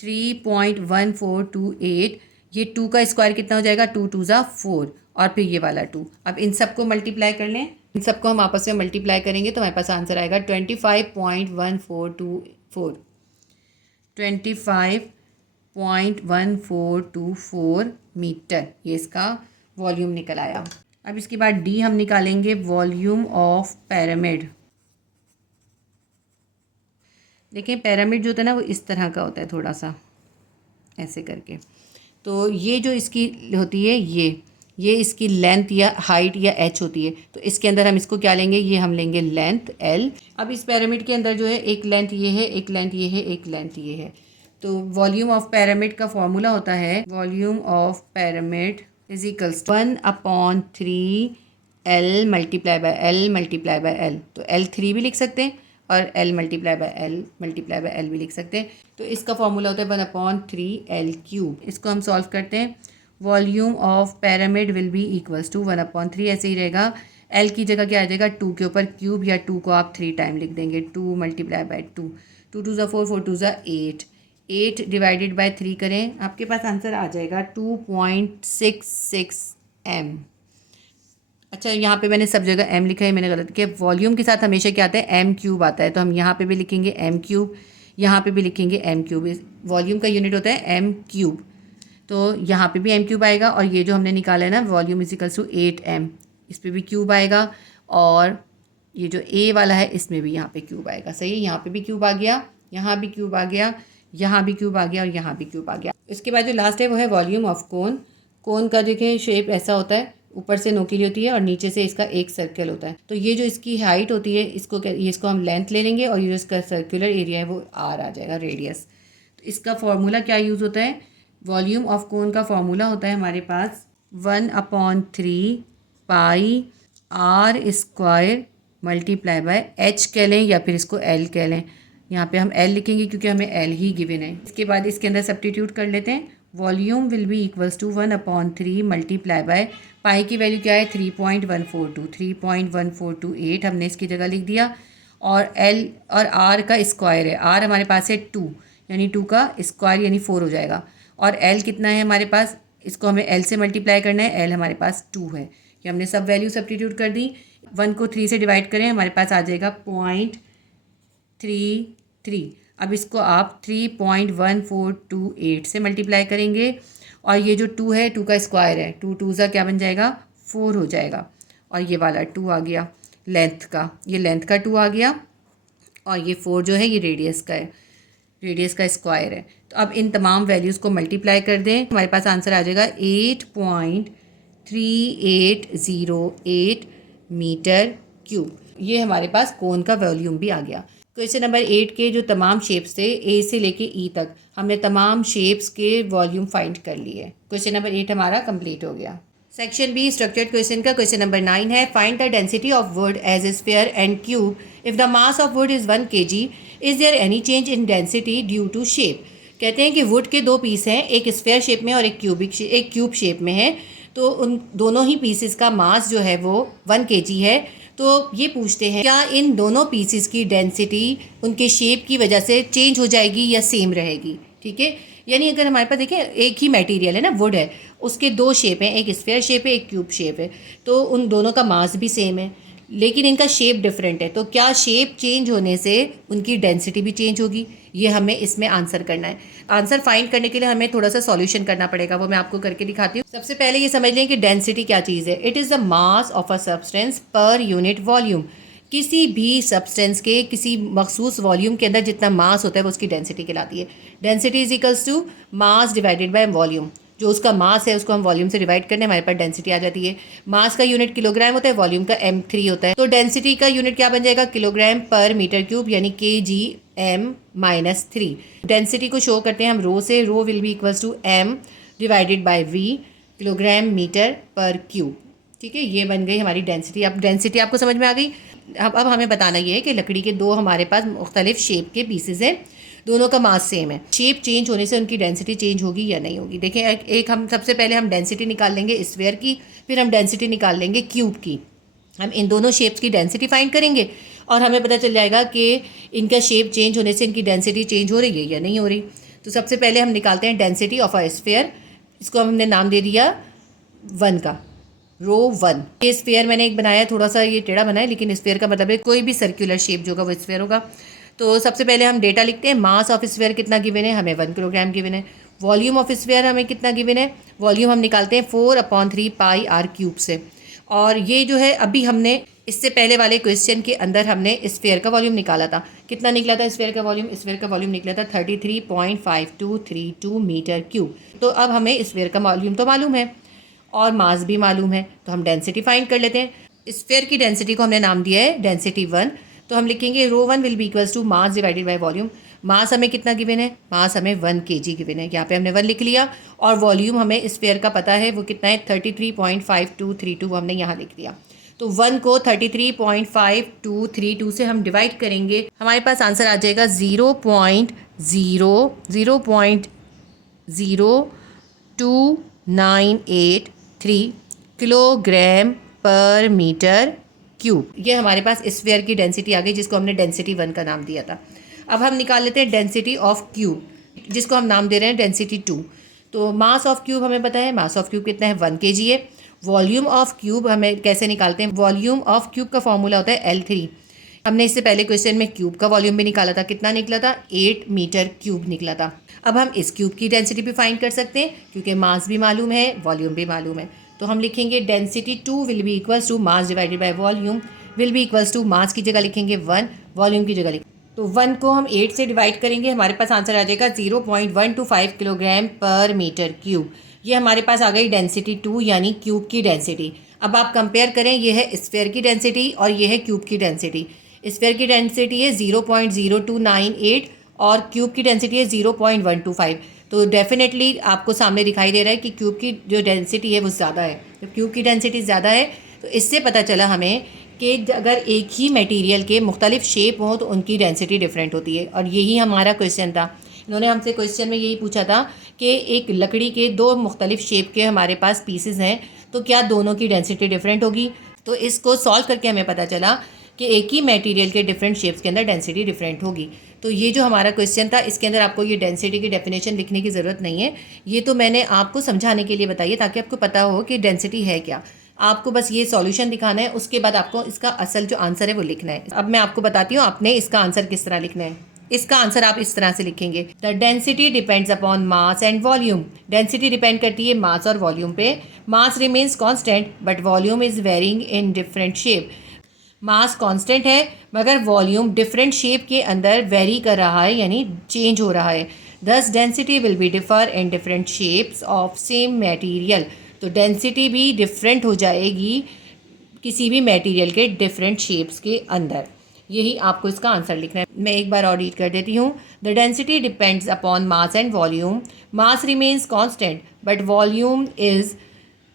3.1428, ये 2 का स्क्वायर कितना हो जाएगा? 2 2 ज़ा 4 और फिर ये वाला 2। अब इन सबको मल्टीप्लाई कर लें, इन सबको हम आपस में मल्टीप्लाई करेंगे तो हमारे पास आंसर आएगा 25.1424 25.1424 मीटर। ये इसका वॉल्यूम निकल आया। अब इसके बाद डी हम निकालेंगे वॉल्यूम ऑफ पिरामिड। देखिए पिरामिड जो होता है ना वो इस तरह का होता है, थोड़ा सा ऐसे करके। तो ये जो इसकी होती है ये इसकी लेंथ या हाइट या h होती है। तो इसके अंदर हम इसको क्या लेंगे? ये हम लेंगे लेंथ L। अब इस पिरामिड के अंदर जो है एक लेंथ ये है, एक लेंथ ये है, एक लेंथ ये है। तो वॉल्यूम ऑफ पिरामिड का फॉर्मूला होता है volume of pyramid is equals 1/3 L multiply by L multiply by L। तो L 3 भी लिख सकते हैं और L मल्टीप्लाई बाय L भी लिख सकते हैं। तो इसका फॉर्मूला होता है 1/3L³। इसको हम सॉल्व करते हैं। Volume of pyramid will be equals to 1/3, ऐसे ही रहेगा। L की जगह क्या आ जाएगा, 2 के ऊपर क्यूब, या 2 को आप 3 टाइम लिख देंगे, 2 मल्टीप्लाई बाय 2, 2 2 ज़ा 4, 4 2 ज़ा 8, 8 डिवाइडेड बाय 3 करें, आपके पास आंसर आ जाएगा 2.66 m। अच्छा, यहाँ पे मैंने सब जगह m लिखा है, मैंने गलत किया। वॉल्यूम के साथ हमेशा क्या आता है, m³ आता है, तो हम यहाँ पे भी लिखेंगे m³, यहाँ पे भी लिखेंगे m³। वॉल्यूम का यूनिट होता है m³, तो यहाँ पे भी m³ आएगा, और ये जो हमने निकाला है ना volume is equals to 8m, इस पर भी क्यूब आएगा, और ये जो a वाला है इसमें भी यहाँ पे क्यूब आएगा। सही है, यहाँ पे भी क्यूब आ गया, यहाँ भी क्यूब आ गया, यहाँ भी क्यूब आ गया, और यहाँ भी क्यूब आ गया। इसके बाद जो लास्ट है वो है वॉल्यूम ऑफ कोन। कोन का देखें शेप ऐसा होता है, ऊपर से नोकीली होती है और नीचे से इसका एक सर्कल होता है। तो ये जो इसकी हाइट होती है इसको हम लेंथ ले लेंगे, और ये जो इसका सर्कुलर एरिया है वो r आ जाएगा, रेडियस। तो इसका फॉर्मूला क्या यूज़ होता है, वॉल्यूम ऑफ कोन का फॉर्मूला होता है हमारे पास 1/3 पाई r² मल्टीप्लाई बाय h कह लें, या फिर इसको l कह लें। यहाँ पे हम l लिखेंगे क्योंकि हमें l ही गिवन है। इसके बाद इसके अंदर सब्स्टिट्यूट कर लेते हैं। Volume will be equals to 1/3 multiply by, pi की वैल्यू क्या है 3.142, हमने इसकी जगह लिख दिया, और l और r का स्क्वायर है, r हमारे पास है 2, यानी 2 का स्क्वायर यानी 4 हो जाएगा, और l कितना है हमारे पास, इसको हमें l से मल्टीप्लाई करना है, l हमारे पास 2 है। ये हमने सब वैल्यू सब्स्टिट्यूट कर दी। 1 को 3 से डिवाइड करें, हमारे पास आ जाएगा 0.33। अब इसको आप 3.1428 से मल्टीप्लाई करेंगे, और ये जो 2 है 2 का स्क्वायर है, 2 2 ज़ा क्या बन जाएगा 4 हो जाएगा, और ये वाला 2 आ गया लेंथ का, ये लेंथ का 2 आ गया, और ये 4 जो है ये रेडियस का है, रेडियस का स्क्वायर है। तो अब इन तमाम वैल्यूज़ को मल्टीप्लाई कर दें, हमारे पास आंसर आ जाएगा 8.3808 मीटर क्यूब। ये हमारे पास कोन का वॉल्यूम भी आ गया। क्वेश्चन नंबर 8 के जो तमाम शेप्स थे ए से लेके ई तक, हमने तमाम शेप्स के वॉल्यूम फाइंड कर लिए। क्वेश्चन नंबर 8 हमारा कंप्लीट हो गया। सेक्शन बी स्ट्रक्चर्ड क्वेश्चन का क्वेश्चन नंबर 9 है, find the density of wood as a sphere and cube if the mass of wood is 1 kg, is there any change in density due to shape. कहते हैं कि would के दो piece हैं, एक sphere shape में और एक क्यूब शेप में है, तो उन दोनों ही पीसेस का मास जो है वो 1 kg है। तो ये पूछते हैं क्या इन दोनों पीसेस की डेंसिटी उनके शेप की वजह से चेंज हो जाएगी या सेम रहेगी। ठीक है, यानी अगर हमारे पास देखें एक ही मटेरियल है ना, वुड है, उसके दो शेप हैं, एक स्फीयर शेप है एक क्यूब शेप है, तो उन दोनों का मास भी सेम है, लेकिन इनका शेप डिफरेंट है। तो क्या शेप चेंज होने से उनकी डेंसिटी भी चेंज होगी, ये हमें इसमें आंसर करना है। आंसर फाइंड करने के लिए हमें थोड़ा सा सॉल्यूशन करना पड़ेगा, वो मैं आपको करके दिखाती हूँ। सबसे पहले ये समझ लें कि डेंसिटी क्या चीज़ है। It is the mass of a substance per unit volume. किसी भी सब्सटेंस के किसी मखसूस वॉल्यूम के अंदर जितना मास होता है वो उसकी डेंसिटी कहलाती है। Density is equals to mass divided by volume. जो उसका मास है उसको हम वॉल्यूम से डिवाइड करने, हमारे पास डेंसिटी आ जाती है। मास का यूनिट किलोग्राम होता है, वॉल्यूम का m3 होता है, तो डेंसिटी का यूनिट क्या बन जाएगा, किलोग्राम पर मीटर क्यूब, यानी kgm-3। डेंसिटी को शो करते हैं हम रो से, rho will be equals to m divided by v, kilogram metre पर क्यूब। ठीक है, ये बन गई हमारी डेंसिटी। अब डेंसिटी आपको समझ में आ गई। अब हमें बताना ये है कि लकड़ी के दो हमारे पास मुख्तलिफ शेप के पीसेज हैं, दोनों का मास सेम है, शेप चेंज होने से उनकी डेंसिटी चेंज होगी या नहीं होगी। देखें, एक हम सबसे पहले हम डेंसिटी निकाल लेंगे स्फीयर की, फिर हम डेंसिटी निकाल लेंगे क्यूब की। हम इन दोनों शेप्स की डेंसिटी फाइंड करेंगे और हमें पता चल जाएगा कि इनका शेप चेंज होने से इनकी डेंसिटी चेंज हो रही है या नहीं हो रही। तो सबसे पहले हम निकालते हैं डेंसिटी ऑफ अ स्फीयर। इसको हमने नाम दे दिया 1 का, रो 1। ये स्फीयर मैंने एक बनाया, थोड़ा सा ये टेढ़ा बनाया, लेकिन स्फीयर का मतलब है कोई भी सर्कुलर शेप जो होगा वो स्फीयर होगा। तो सबसे पहले हम डेटा लिखते हैं। मास ऑफ स्फीयर कितना गिवन है, हमें 1 किलोग्राम गिवन है। वॉल्यूम ऑफ स्फीयर हमें कितना गिवन है, वॉल्यूम हम निकालते हैं 4/3 पाई r क्यूब से। और ये जो है अभी हमने इससे पहले वाले क्वेश्चन के अंदर हमने स्फीयर का वॉल्यूम निकाला था। कितना निकला था स्फीयर का वॉल्यूम, स्फीयर का वॉल्यूम निकला था 33.5232 मीटर क्यूब। तो अब हमें स्फीयर का वॉल्यूम तो मालूम है और मास भी मालूम है, तो हम डेंसिटी फाइंड कर लेते हैं। स्फीयर की डेंसिटी को हमने नाम दिया है डेंसिटी 1। तो हम लिखेंगे rho 1 will be equals to mass divided by volume. Mass हमें कितना गिवन है, मास हमें 1 kg गिवन है, यहाँ पे हमने 1 लिख लिया। और वॉल्यूम हमें स्फीयर का पता है वो कितना है 33.5232, वो हमने यहाँ लिख दिया। तो 1 को 33.5232 से हम डिवाइड करेंगे, हमारे पास आंसर आ जाएगा 0.00298 किलोग्राम पर मीटर क्यूब। ये हमारे पास स्फीयर की डेंसिटी आ गई, जिसको हमने डेंसिटी 1 का नाम दिया था। अब हम निकाल लेते हैं डेंसिटी ऑफ क्यूब, जिसको हम नाम दे रहे हैं डेंसिटी 2। तो मास ऑफ क्यूब हमें पता है, मास ऑफ क्यूब कितना है 1 kg है। वॉल्यूम ऑफ क्यूब हमें कैसे निकालते हैं, वॉल्यूम ऑफ क्यूब का फॉर्मूला होता है L3। हमने इससे पहले क्वेश्चन में क्यूब का वॉल्यूम भी निकाला था, कितना निकला था 8 मीटर क्यूब निकला था। अब हम इस क्यूब की डेंसिटी भी फाइंड कर सकते हैं, क्योंकि मास भी मालूम है, वॉल्यूम भी मालूम है। तो हम लिखेंगे density 2 will be equals to mass divided by volume, will be equals to mass की जगह लिखेंगे 1, वॉल्यूम की जगह लिखेंगे, तो 1 को हम 8 से डिवाइड करेंगे, हमारे पास आंसर आ जाएगा 0.125 किलोग्राम पर मीटर क्यूब। ये हमारे पास आ गई डेंसिटी 2 यानी क्यूब की डेंसिटी। अब आप कंपेयर करें, ये है स्फीयर की डेंसिटी और ये है क्यूब की डेंसिटी। स्फीयर की डेंसिटी है 0.0298 और क्यूब की डेंसिटी है 0.125। तो डेफिनेटली आपको सामने दिखाई दे रहा है कि क्यूब की जो डेंसिटी है वो ज़्यादा है। तो क्यूब की डेंसिटी ज़्यादा है, तो इससे पता चला हमें कि अगर एक ही मटेरियल के मुख्तलिफ शेप हों तो उनकी डेंसिटी डिफरेंट होती है। और यही हमारा क्वेश्चन था, इन्होंने हमसे क्वेश्चन में यही पूछा था कि एक लकड़ी के 2 मुख्तलिफ शेप के हमारे पास पीसेस हैं, तो क्या दोनों की डेंसिटी डिफरेंट होगी। तो इसको सॉल्व करके हमें पता चला कि एक ही मटेरियल के डिफरेंट शेप्स के अंदर डेंसिटी डिफरेंट होगी। तो ये जो हमारा क्वेश्चन था, इसके अंदर आपको ये डेंसिटी की डेफिनेशन लिखने की ज़रूरत नहीं है, ये तो मैंने आपको समझाने के लिए बताई है ताकि आपको पता हो कि डेंसिटी है क्या। आपको बस ये सॉल्यूशन दिखाना है, उसके बाद आपको इसका असल जो आंसर है वो लिखना है। अब मैं आपको बताती हूँ आपने इसका आंसर किस तरह लिखना है। इसका आंसर आप इस तरह से लिखेंगे, the density depends upon mass and volume. Density depend करती है मास और वॉल्यूम पे। Mass remains constant but volume is varying in different shape. Mass constant है मगर वॉल्यूम डिफरेंट शेप के अंदर वेरी कर रहा है, यानी चेंज हो रहा है। दस density will be differ in different shapes of same material. तो डेंसिटी भी डिफरेंट हो जाएगी किसी भी मटेरियल के डिफरेंट शेप्स के अंदर। यही आपको इसका आंसर लिखना है। मैं एक बार और रीड कर देती हूँ। The density depends upon mass and volume. Mass remains constant but volume is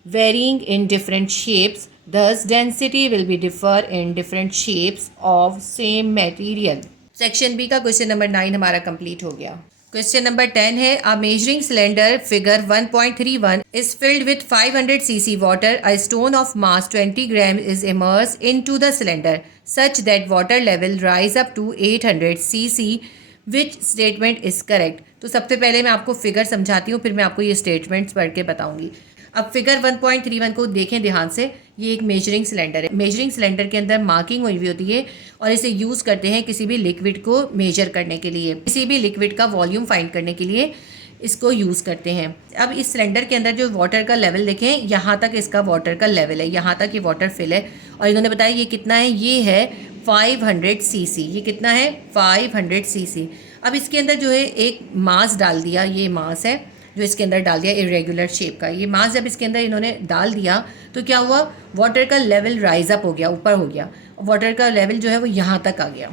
varying in different shapes. Thus, density will be differ in different shapes of same material. Section B का question number 9 हमारा complete हो गया। Question number 10 है, a measuring cylinder figure 1.31 is filled with 500 cc water. A stone of mass 20 grams is immersed into the cylinder such that water level rise up to 800 cc. Which statement is correct? तो सबसे पहले मैं आपको figure समझाती हूँ, फिर मैं आपको ये स्टेटमेंट्स पढ़ के बताऊंगी। अब फिगर 1.31 को देखें ध्यान से। ये एक मेजरिंग सिलेंडर है। मेजरिंग सिलेंडर के अंदर मार्किंग हुई होती है और इसे यूज़ करते हैं किसी भी लिक्विड को मेजर करने के लिए, किसी भी लिक्विड का वॉल्यूम फाइंड करने के लिए इसको यूज़ करते हैं। अब इस सिलेंडर के अंदर जो वाटर का लेवल देखें, यहाँ तक इसका वाटर का लेवल है, यहाँ तक ये वाटर फिल है। और इन्होंने बताया ये कितना है, ये है 500 cc। ये कितना है 500 cc। अब इसके अंदर जो है एक मास डाल दिया, ये मास है जो इसके अंदर डाल दिया इरेगुलर शेप का। ये मास जब इसके अंदर इन्होंने डाल दिया तो क्या हुआ, वाटर का लेवल राइज अप हो गया, ऊपर हो गया। वाटर का लेवल जो है वो यहाँ तक आ गया।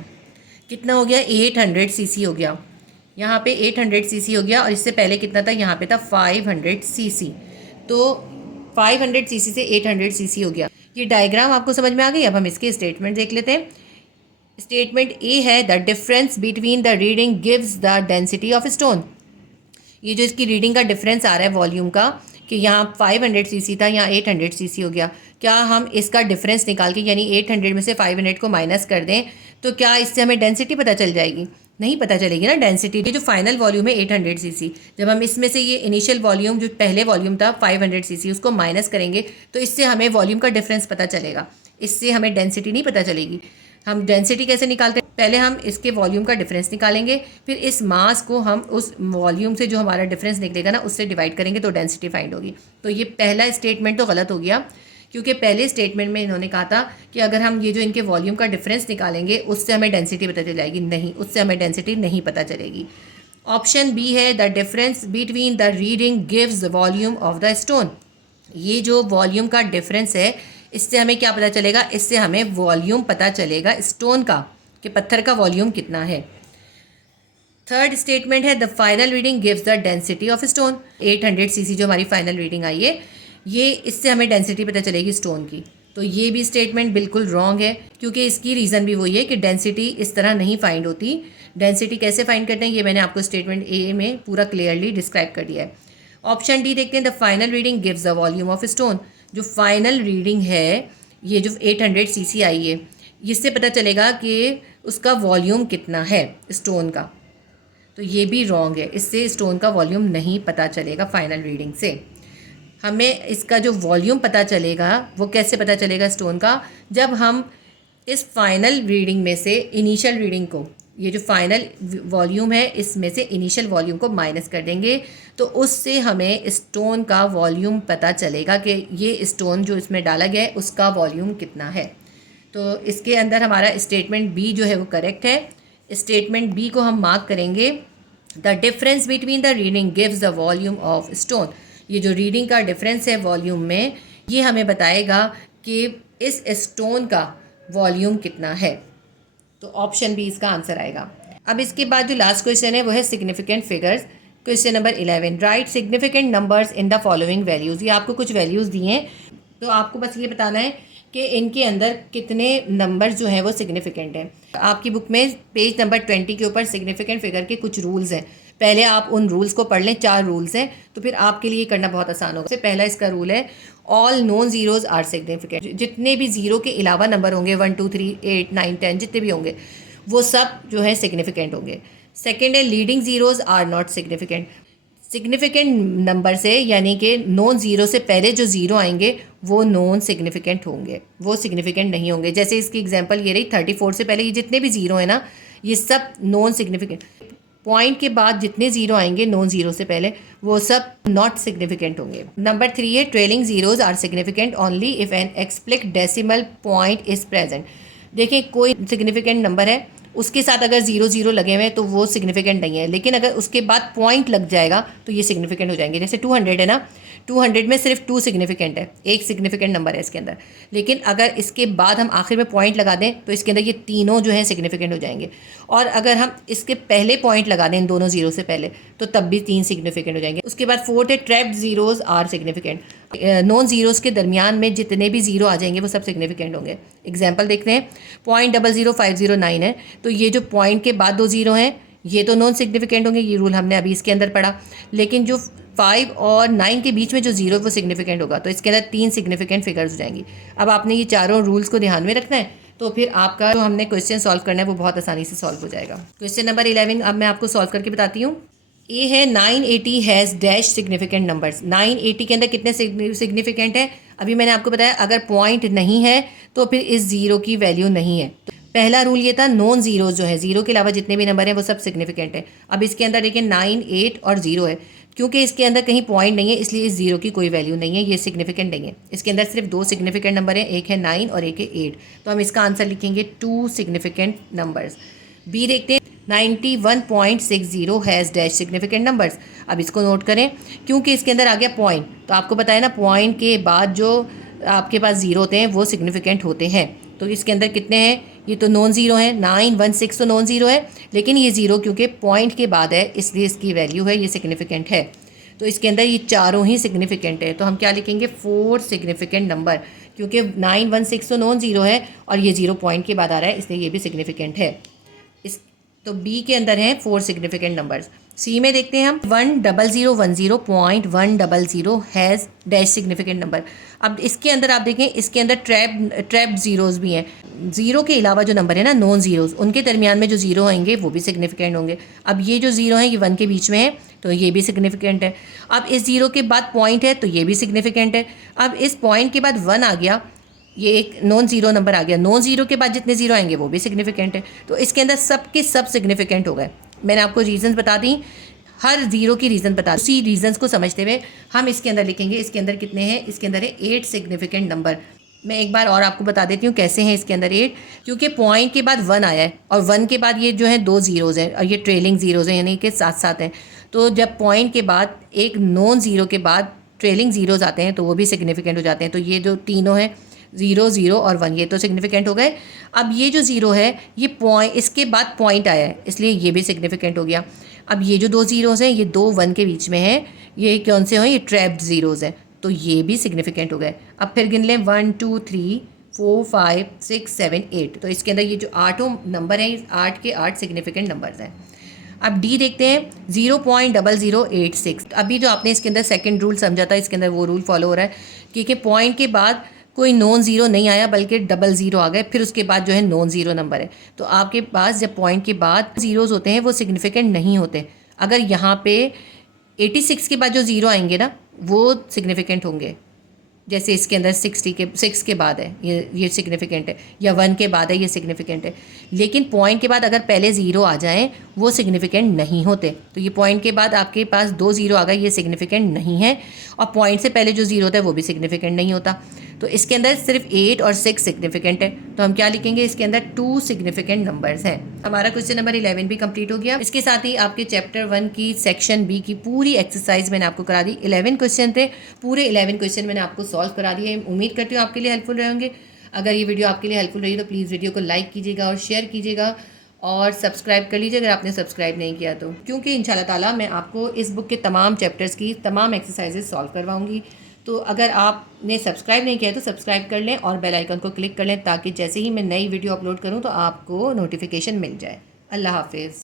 कितना हो गया 800 cc हो गया। यहाँ पे 800 cc हो गया और इससे पहले कितना था, यहाँ पे था 500 cc। तो 500 cc से 800 cc हो गया। ये डायग्राम आपको समझ में आ गई। अब हम इसके स्टेटमेंट देख लेते हैं। स्टेटमेंट ए है, the difference between the reading gives the density of stone. ये जो इसकी रीडिंग का डिफरेंस आ रहा है वॉल्यूम का, कि यहाँ 500 cc था, यहाँ 800 cc हो गया। क्या हम इसका डिफरेंस निकाल के यानी 800 में से 500 को माइनस कर दें तो क्या इससे हमें डेंसिटी पता चल जाएगी? नहीं पता चलेगी ना डेंसिटी। ये जो फाइनल वॉल्यूम है 800 cc, जब हम इसमें से ये इनिशियल वॉल्यूम जो पहले वॉल्यूम था 500 cc उसको माइनस करेंगे तो इससे हमें वॉल्यूम का डिफरेंस पता चलेगा। इससे हमें डेंसिटी नहीं पता चलेगी। हम डेंसिटी कैसे निकालते हैं, पहले हम इसके वॉल्यूम का डिफरेंस निकालेंगे, फिर इस मास को हम उस वॉल्यूम से जो हमारा डिफरेंस निकलेगा ना उससे डिवाइड करेंगे तो डेंसिटी फाइंड होगी। तो ये पहला स्टेटमेंट तो गलत हो गया, क्योंकि पहले स्टेटमेंट में इन्होंने कहा था कि अगर हम ये जो इनके वॉल्यूम का डिफरेंस निकालेंगे उससे हमें डेंसिटी पता चल जाएगी। नहीं, उससे हमें डेंसिटी नहीं पता चलेगी। ऑप्शन बी है, the difference between the reading gives the volume of the stone. ये जो वॉल्यूम का डिफरेंस है इससे हमें क्या पता चलेगा, इससे हमें वॉल्यूम पता चलेगा स्टोन का, कि पत्थर का वॉल्यूम कितना है। थर्ड स्टेटमेंट है, the final reading gives the density of stone. 800 cc जो हमारी फाइनल रीडिंग आई है, ये इससे हमें डेंसिटी पता चलेगी स्टोन की। तो ये भी स्टेटमेंट बिल्कुल रॉन्ग है, क्योंकि इसकी रीज़न भी वही है कि डेंसिटी इस तरह नहीं फाइंड होती। डेंसिटी कैसे फाइंड करते हैं ये मैंने आपको स्टेटमेंट ए में पूरा क्लियरली डिस्क्राइब कर दिया है। ऑप्शन डी देखते हैं, the final reading gives the volume of stone. जो फाइनल रीडिंग है ये जो 800 cc आई है, इससे पता चलेगा कि उसका वॉल्यूम कितना है स्टोन का। तो ये भी रॉन्ग है, इससे स्टोन का वॉल्यूम नहीं पता चलेगा फाइनल रीडिंग से। हमें इसका जो वॉल्यूम पता चलेगा वो कैसे पता चलेगा स्टोन का, जब हम इस फाइनल रीडिंग में से इनिशियल रीडिंग को, ये जो फाइनल वॉल्यूम है इसमें से इनिशियल वॉल्यूम को माइनस कर देंगे, तो उससे हमें स्टोन का वॉल्यूम पता चलेगा कि ये स्टोन जो इसमें डाला गया है उसका वॉल्यूम कितना है। तो इसके अंदर हमारा स्टेटमेंट बी जो है वो करेक्ट है। स्टेटमेंट बी को हम मार्क करेंगे, the difference between the reading gives the volume of stone. ये जो रीडिंग का डिफरेंस है वॉल्यूम में, ये हमें बताएगा कि इस स्टोन का वॉल्यूम कितना है। तो ऑप्शन बी इसका आंसर आएगा। अब इसके बाद जो लास्ट क्वेश्चन है वो है significant figures. Question number 11, right significant numbers in the following values. ये आपको कुछ वैल्यूज़ दिए हैं, तो आपको बस ये बताना है कि इनके अंदर कितने नंबर जो है वो सिग्निफिकेंट हैं। आपकी बुक में पेज नंबर 20 के ऊपर सिग्निफिकेंट फिगर के कुछ रूल्स हैं, पहले आप उन रूल्स को पढ़ लें। 4 रूल्स हैं, तो फिर आपके लिए करना बहुत आसान होगा। सबसे पहला इसका रूल है, all non zeros are significant. जितने भी जीरो के अलावा नंबर होंगे 1 2 3 8 9 10 जितने भी होंगे वो सब जो है सिग्निफिकेंट होंगे। सेकेंड है, leading zeros are not significant. Significant number से यानी कि नॉन ज़ीरो से पहले जो ज़ीरो आएंगे वो नॉन सिग्निफिकेंट होंगे, वो सिग्निफिकेंट नहीं होंगे। जैसे इसकी एग्जांपल ये रही 34 से पहले ये जितने भी ज़ीरो है ना ये सब नॉन सिग्निफिकेंट। पॉइंट के बाद जितने ज़ीरो आएंगे नॉन ज़ीरो से पहले वो सब नॉट सिग्निफिकेंट होंगे। नंबर 3 है, trailing zeros are significant only if an explicit decimal point is present. देखिए कोई सिग्निफिकेंट नंबर है उसके साथ अगर 0 0 लगे हुए हैं तो वो सिग्निफिकेंट नहीं है, लेकिन अगर उसके बाद पॉइंट लग जाएगा तो ये सिग्निफिकेंट हो जाएंगे। जैसे 200 है ना, 200 में सिर्फ 2 सिग्निफिकेंट है, एक सिग्निफिकेंट नंबर है इसके अंदर, लेकिन अगर इसके बाद हम आखिर में पॉइंट लगा दें तो इसके अंदर ये तीनों जो है सिग्निफिकेंट हो जाएंगे। और अगर हम इसके पहले पॉइंट लगा दें इन दोनों जीरो से पहले तो तब भी 3 सिग्निफिकेंट हो जाएंगे। उसके बाद 4th है, trapped zeros are significant. Non zeros के दरमियान में जितने भी जीरो आ जाएंगे वो सब सिग्निफिकेंट होंगे। एग्जाम्पल देखते हैं, 0.00509 है, तो ये जो पॉइंट के बाद 2 जीरो हैं ये तो नॉन सिग्निफिकेंट होंगे, ये रूल हमने अभी इसके अंदर पढ़ा। लेकिन जो 5 और 9 के बीच में जो जीरो वो सिग्निफिकेंट होगा, तो इसके अंदर 3 सिग्निफिकेंट फिगर्स हो जाएंगी। अब आपने ये चारों रूल्स को ध्यान में रखना है, तो फिर आपका जो हमने क्वेश्चन सॉल्व करना है वो बहुत आसानी से सॉल्व हो जाएगा। क्वेश्चन नंबर 11 अब मैं आपको सॉल्व करके बताती हूँ। ए है 980 हैज़ डैश सिग्निफिकेंट नंबर्स। 980 के अंदर कितने सिग्निफिकेंट है, अभी मैंने आपको बताया अगर पॉइंट नहीं है तो फिर इस जीरो की वैल्यू नहीं है। तो पहला रूल ये था, नॉन जीरो जो है, जीरो के अलावा जितने भी नंबर हैं वो सब सिग्निफिकेंट है। अब इसके अंदर देखिए 9 8 और 0 है, क्योंकि इसके अंदर कहीं पॉइंट नहीं है इसलिए इस जीरो की कोई वैल्यू नहीं है, ये सिग्निफिकेंट नहीं है। इसके अंदर सिर्फ 2 सिग्निफिकेंट नंबर हैं, एक है 9 और एक है 8, तो हम इसका आंसर लिखेंगे 2 सिग्निफिकेंट नंबर्स। बी देखते हैं, 91.60 हैज़ डैश सिग्निफिकेंट नंबर्स। अब इसको नोट करें, क्योंकि इसके अंदर आ गया पॉइंट, तो आपको बताया ना पॉइंट के बाद जो आपके पास जीरो होते हैं वो सिग्निफिकेंट होते हैं। तो इसके अंदर कितने हैं, ये तो नॉन ज़ीरो है, 916 तो नॉन ज़ीरो है, लेकिन ये ज़ीरो क्योंकि पॉइंट के बाद है इसलिए इसकी वैल्यू है, ये सिग्निफिकेंट है। तो इसके अंदर ये चारों ही सिग्निफिकेंट है, तो हम क्या लिखेंगे 4 सिग्निफिकेंट नंबर, क्योंकि 916 तो नॉन ज़ीरो है और ये 0 पॉइंट के बाद आ रहा है इसलिए ये भी सिग्निफिकेंट है। इस तो बी के अंदर हैं 4 सिग्निफिकेंट नंबर्स। सी में देखते हैं हम, 1010.100 हैज़ डैश सिग्निफिकेंट नंबर। अब इसके अंदर आप देखें, इसके अंदर ट्रैप्ड जीरोज़ भी हैं। ज़ीरो के अलावा जो नंबर है ना नॉन ज़ीरोज़, उनके दरमियान में जो ज़ीरो आएंगे वो भी सिग्निफिकेंट होंगे। अब ये जो ज़ीरो है ये 1 के बीच में है तो ये भी सिग्निफिकेंट है। अब इस ज़ीरो के बाद पॉइंट है तो ये भी सिग्निफिकेंट है। अब इस पॉइंट के बाद 1 आ गया, ये एक नॉन ज़ीरो नंबर आ गया, नॉन ज़ीरो के बाद जितने ज़ीरो आएंगे वो भी सिग्निफिकेंट है। तो इसके अंदर सब के सब सिग्निफिकेंट हो गए। मैंने आपको रीजंस बता दी, हर ज़ीरो की रीज़न बता दी। उसी रीजंस को समझते हुए हम इसके अंदर लिखेंगे, इसके अंदर कितने हैं, इसके अंदर है 8 सिग्निफिकेंट नंबर। मैं एक बार और आपको बता देती हूँ कैसे हैं इसके अंदर 8, क्योंकि पॉइंट के बाद 1 आया है और 1 के बाद ये जो है 2 ज़ीरोज़ हैं और ये ट्रेलिंग ज़ीरोज़ हैं, यानी कि साथ साथ हैं। तो जब पॉइंट के बाद एक नॉन ज़ीरो के बाद ट्रेलिंग ज़ीरोज़ आते हैं तो वो भी सिग्निफिकेंट हो जाते हैं। तो ये जो तीनों हैं 0 0 और 1 ये तो सिग्निफिकेंट हो गए। अब ये जो ज़ीरो है ये पॉइंट, इसके बाद पॉइंट आया है इसलिए ये भी सिग्निफिकेंट हो गया। अब ये जो 2 ज़ीरोज़ हैं ये 2 1 के बीच में हैं, ये कौन से हैं, ये ट्रैप्ड ज़ीरोज़ हैं। तो ये भी सिग्निफिकेंट हो गए। अब फिर गिन लें 1 2 3 4 5 6 7 8, तो इसके अंदर ये जो आठों नंबर हैं, 8 के 8 सिग्निफिकेंट नंबर्स हैं। अब डी देखते हैं 0.0086। अभी जो आपने इसके अंदर सेकंड रूल समझा था, इसके अंदर वो रूल फॉलो हो रहा है, क्योंकि पॉइंट के बाद कोई नॉन ज़ीरो नहीं आया बल्कि डबल ज़ीरो आ गए, फिर उसके बाद जो है नॉन ज़ीरो नंबर है। तो आपके पास जब पॉइंट के बाद ज़ीरोज़ होते हैं वो सिग्निफिकेंट नहीं होते। अगर यहाँ पे 86 के बाद जो ज़ीरो आएंगे ना वो सिग्निफिकेंट होंगे। जैसे इसके अंदर 6 के बाद है, ये सिग्निफिकेंट है, या 1 के बाद है, ये सिग्निफिकेंट है। लेकिन पॉइंट के बाद अगर पहले ज़ीरो आ जाएं वो सिग्निफिकेंट नहीं होते। तो ये पॉइंट के बाद आपके पास 2 ज़ीरो आ गए, ये सिग्निफिकेंट नहीं है। और पॉइंट से पहले जो ज़ीरो होता है वो भी सिग्निफिकेंट नहीं होता। तो इसके अंदर सिर्फ 8 और 6 सिग्निफिकेंट है। तो हम क्या लिखेंगे, इसके अंदर 2 सिग्निफिकेंट नंबर्स हैं। हमारा क्वेश्चन नंबर 11 भी कंप्लीट हो गया। इसके साथ ही आपके चैप्टर 1 की सेक्शन बी की पूरी एक्सरसाइज मैंने आपको करा दी। 11 क्वेश्चन थे, पूरे 11 क्वेश्चन मैंने आपको सॉल्व करा दिए। उम्मीद करती हूँ आपके लिए हेल्पफुल रहेंगे। अगर ये वीडियो आपके लिए हेल्पफुल रही तो प्लीज़ वीडियो को लाइक कीजिएगा और शेयर कीजिएगा और सब्सक्राइब कर लीजिए अगर आपने सब्सक्राइब नहीं किया तो, क्योंकि इंशाल्लाह ताला मैं आपको इस बुक के तमाम चैप्टर्स की तमाम एक्सरसाइजेज सॉल्व करवाऊंगी। तो अगर आपने सब्सक्राइब नहीं किया तो सब्सक्राइब कर लें और बेल आइकन को क्लिक कर लें, ताकि जैसे ही मैं नई वीडियो अपलोड करूं तो आपको नोटिफिकेशन मिल जाए। अल्लाह हाफिज़।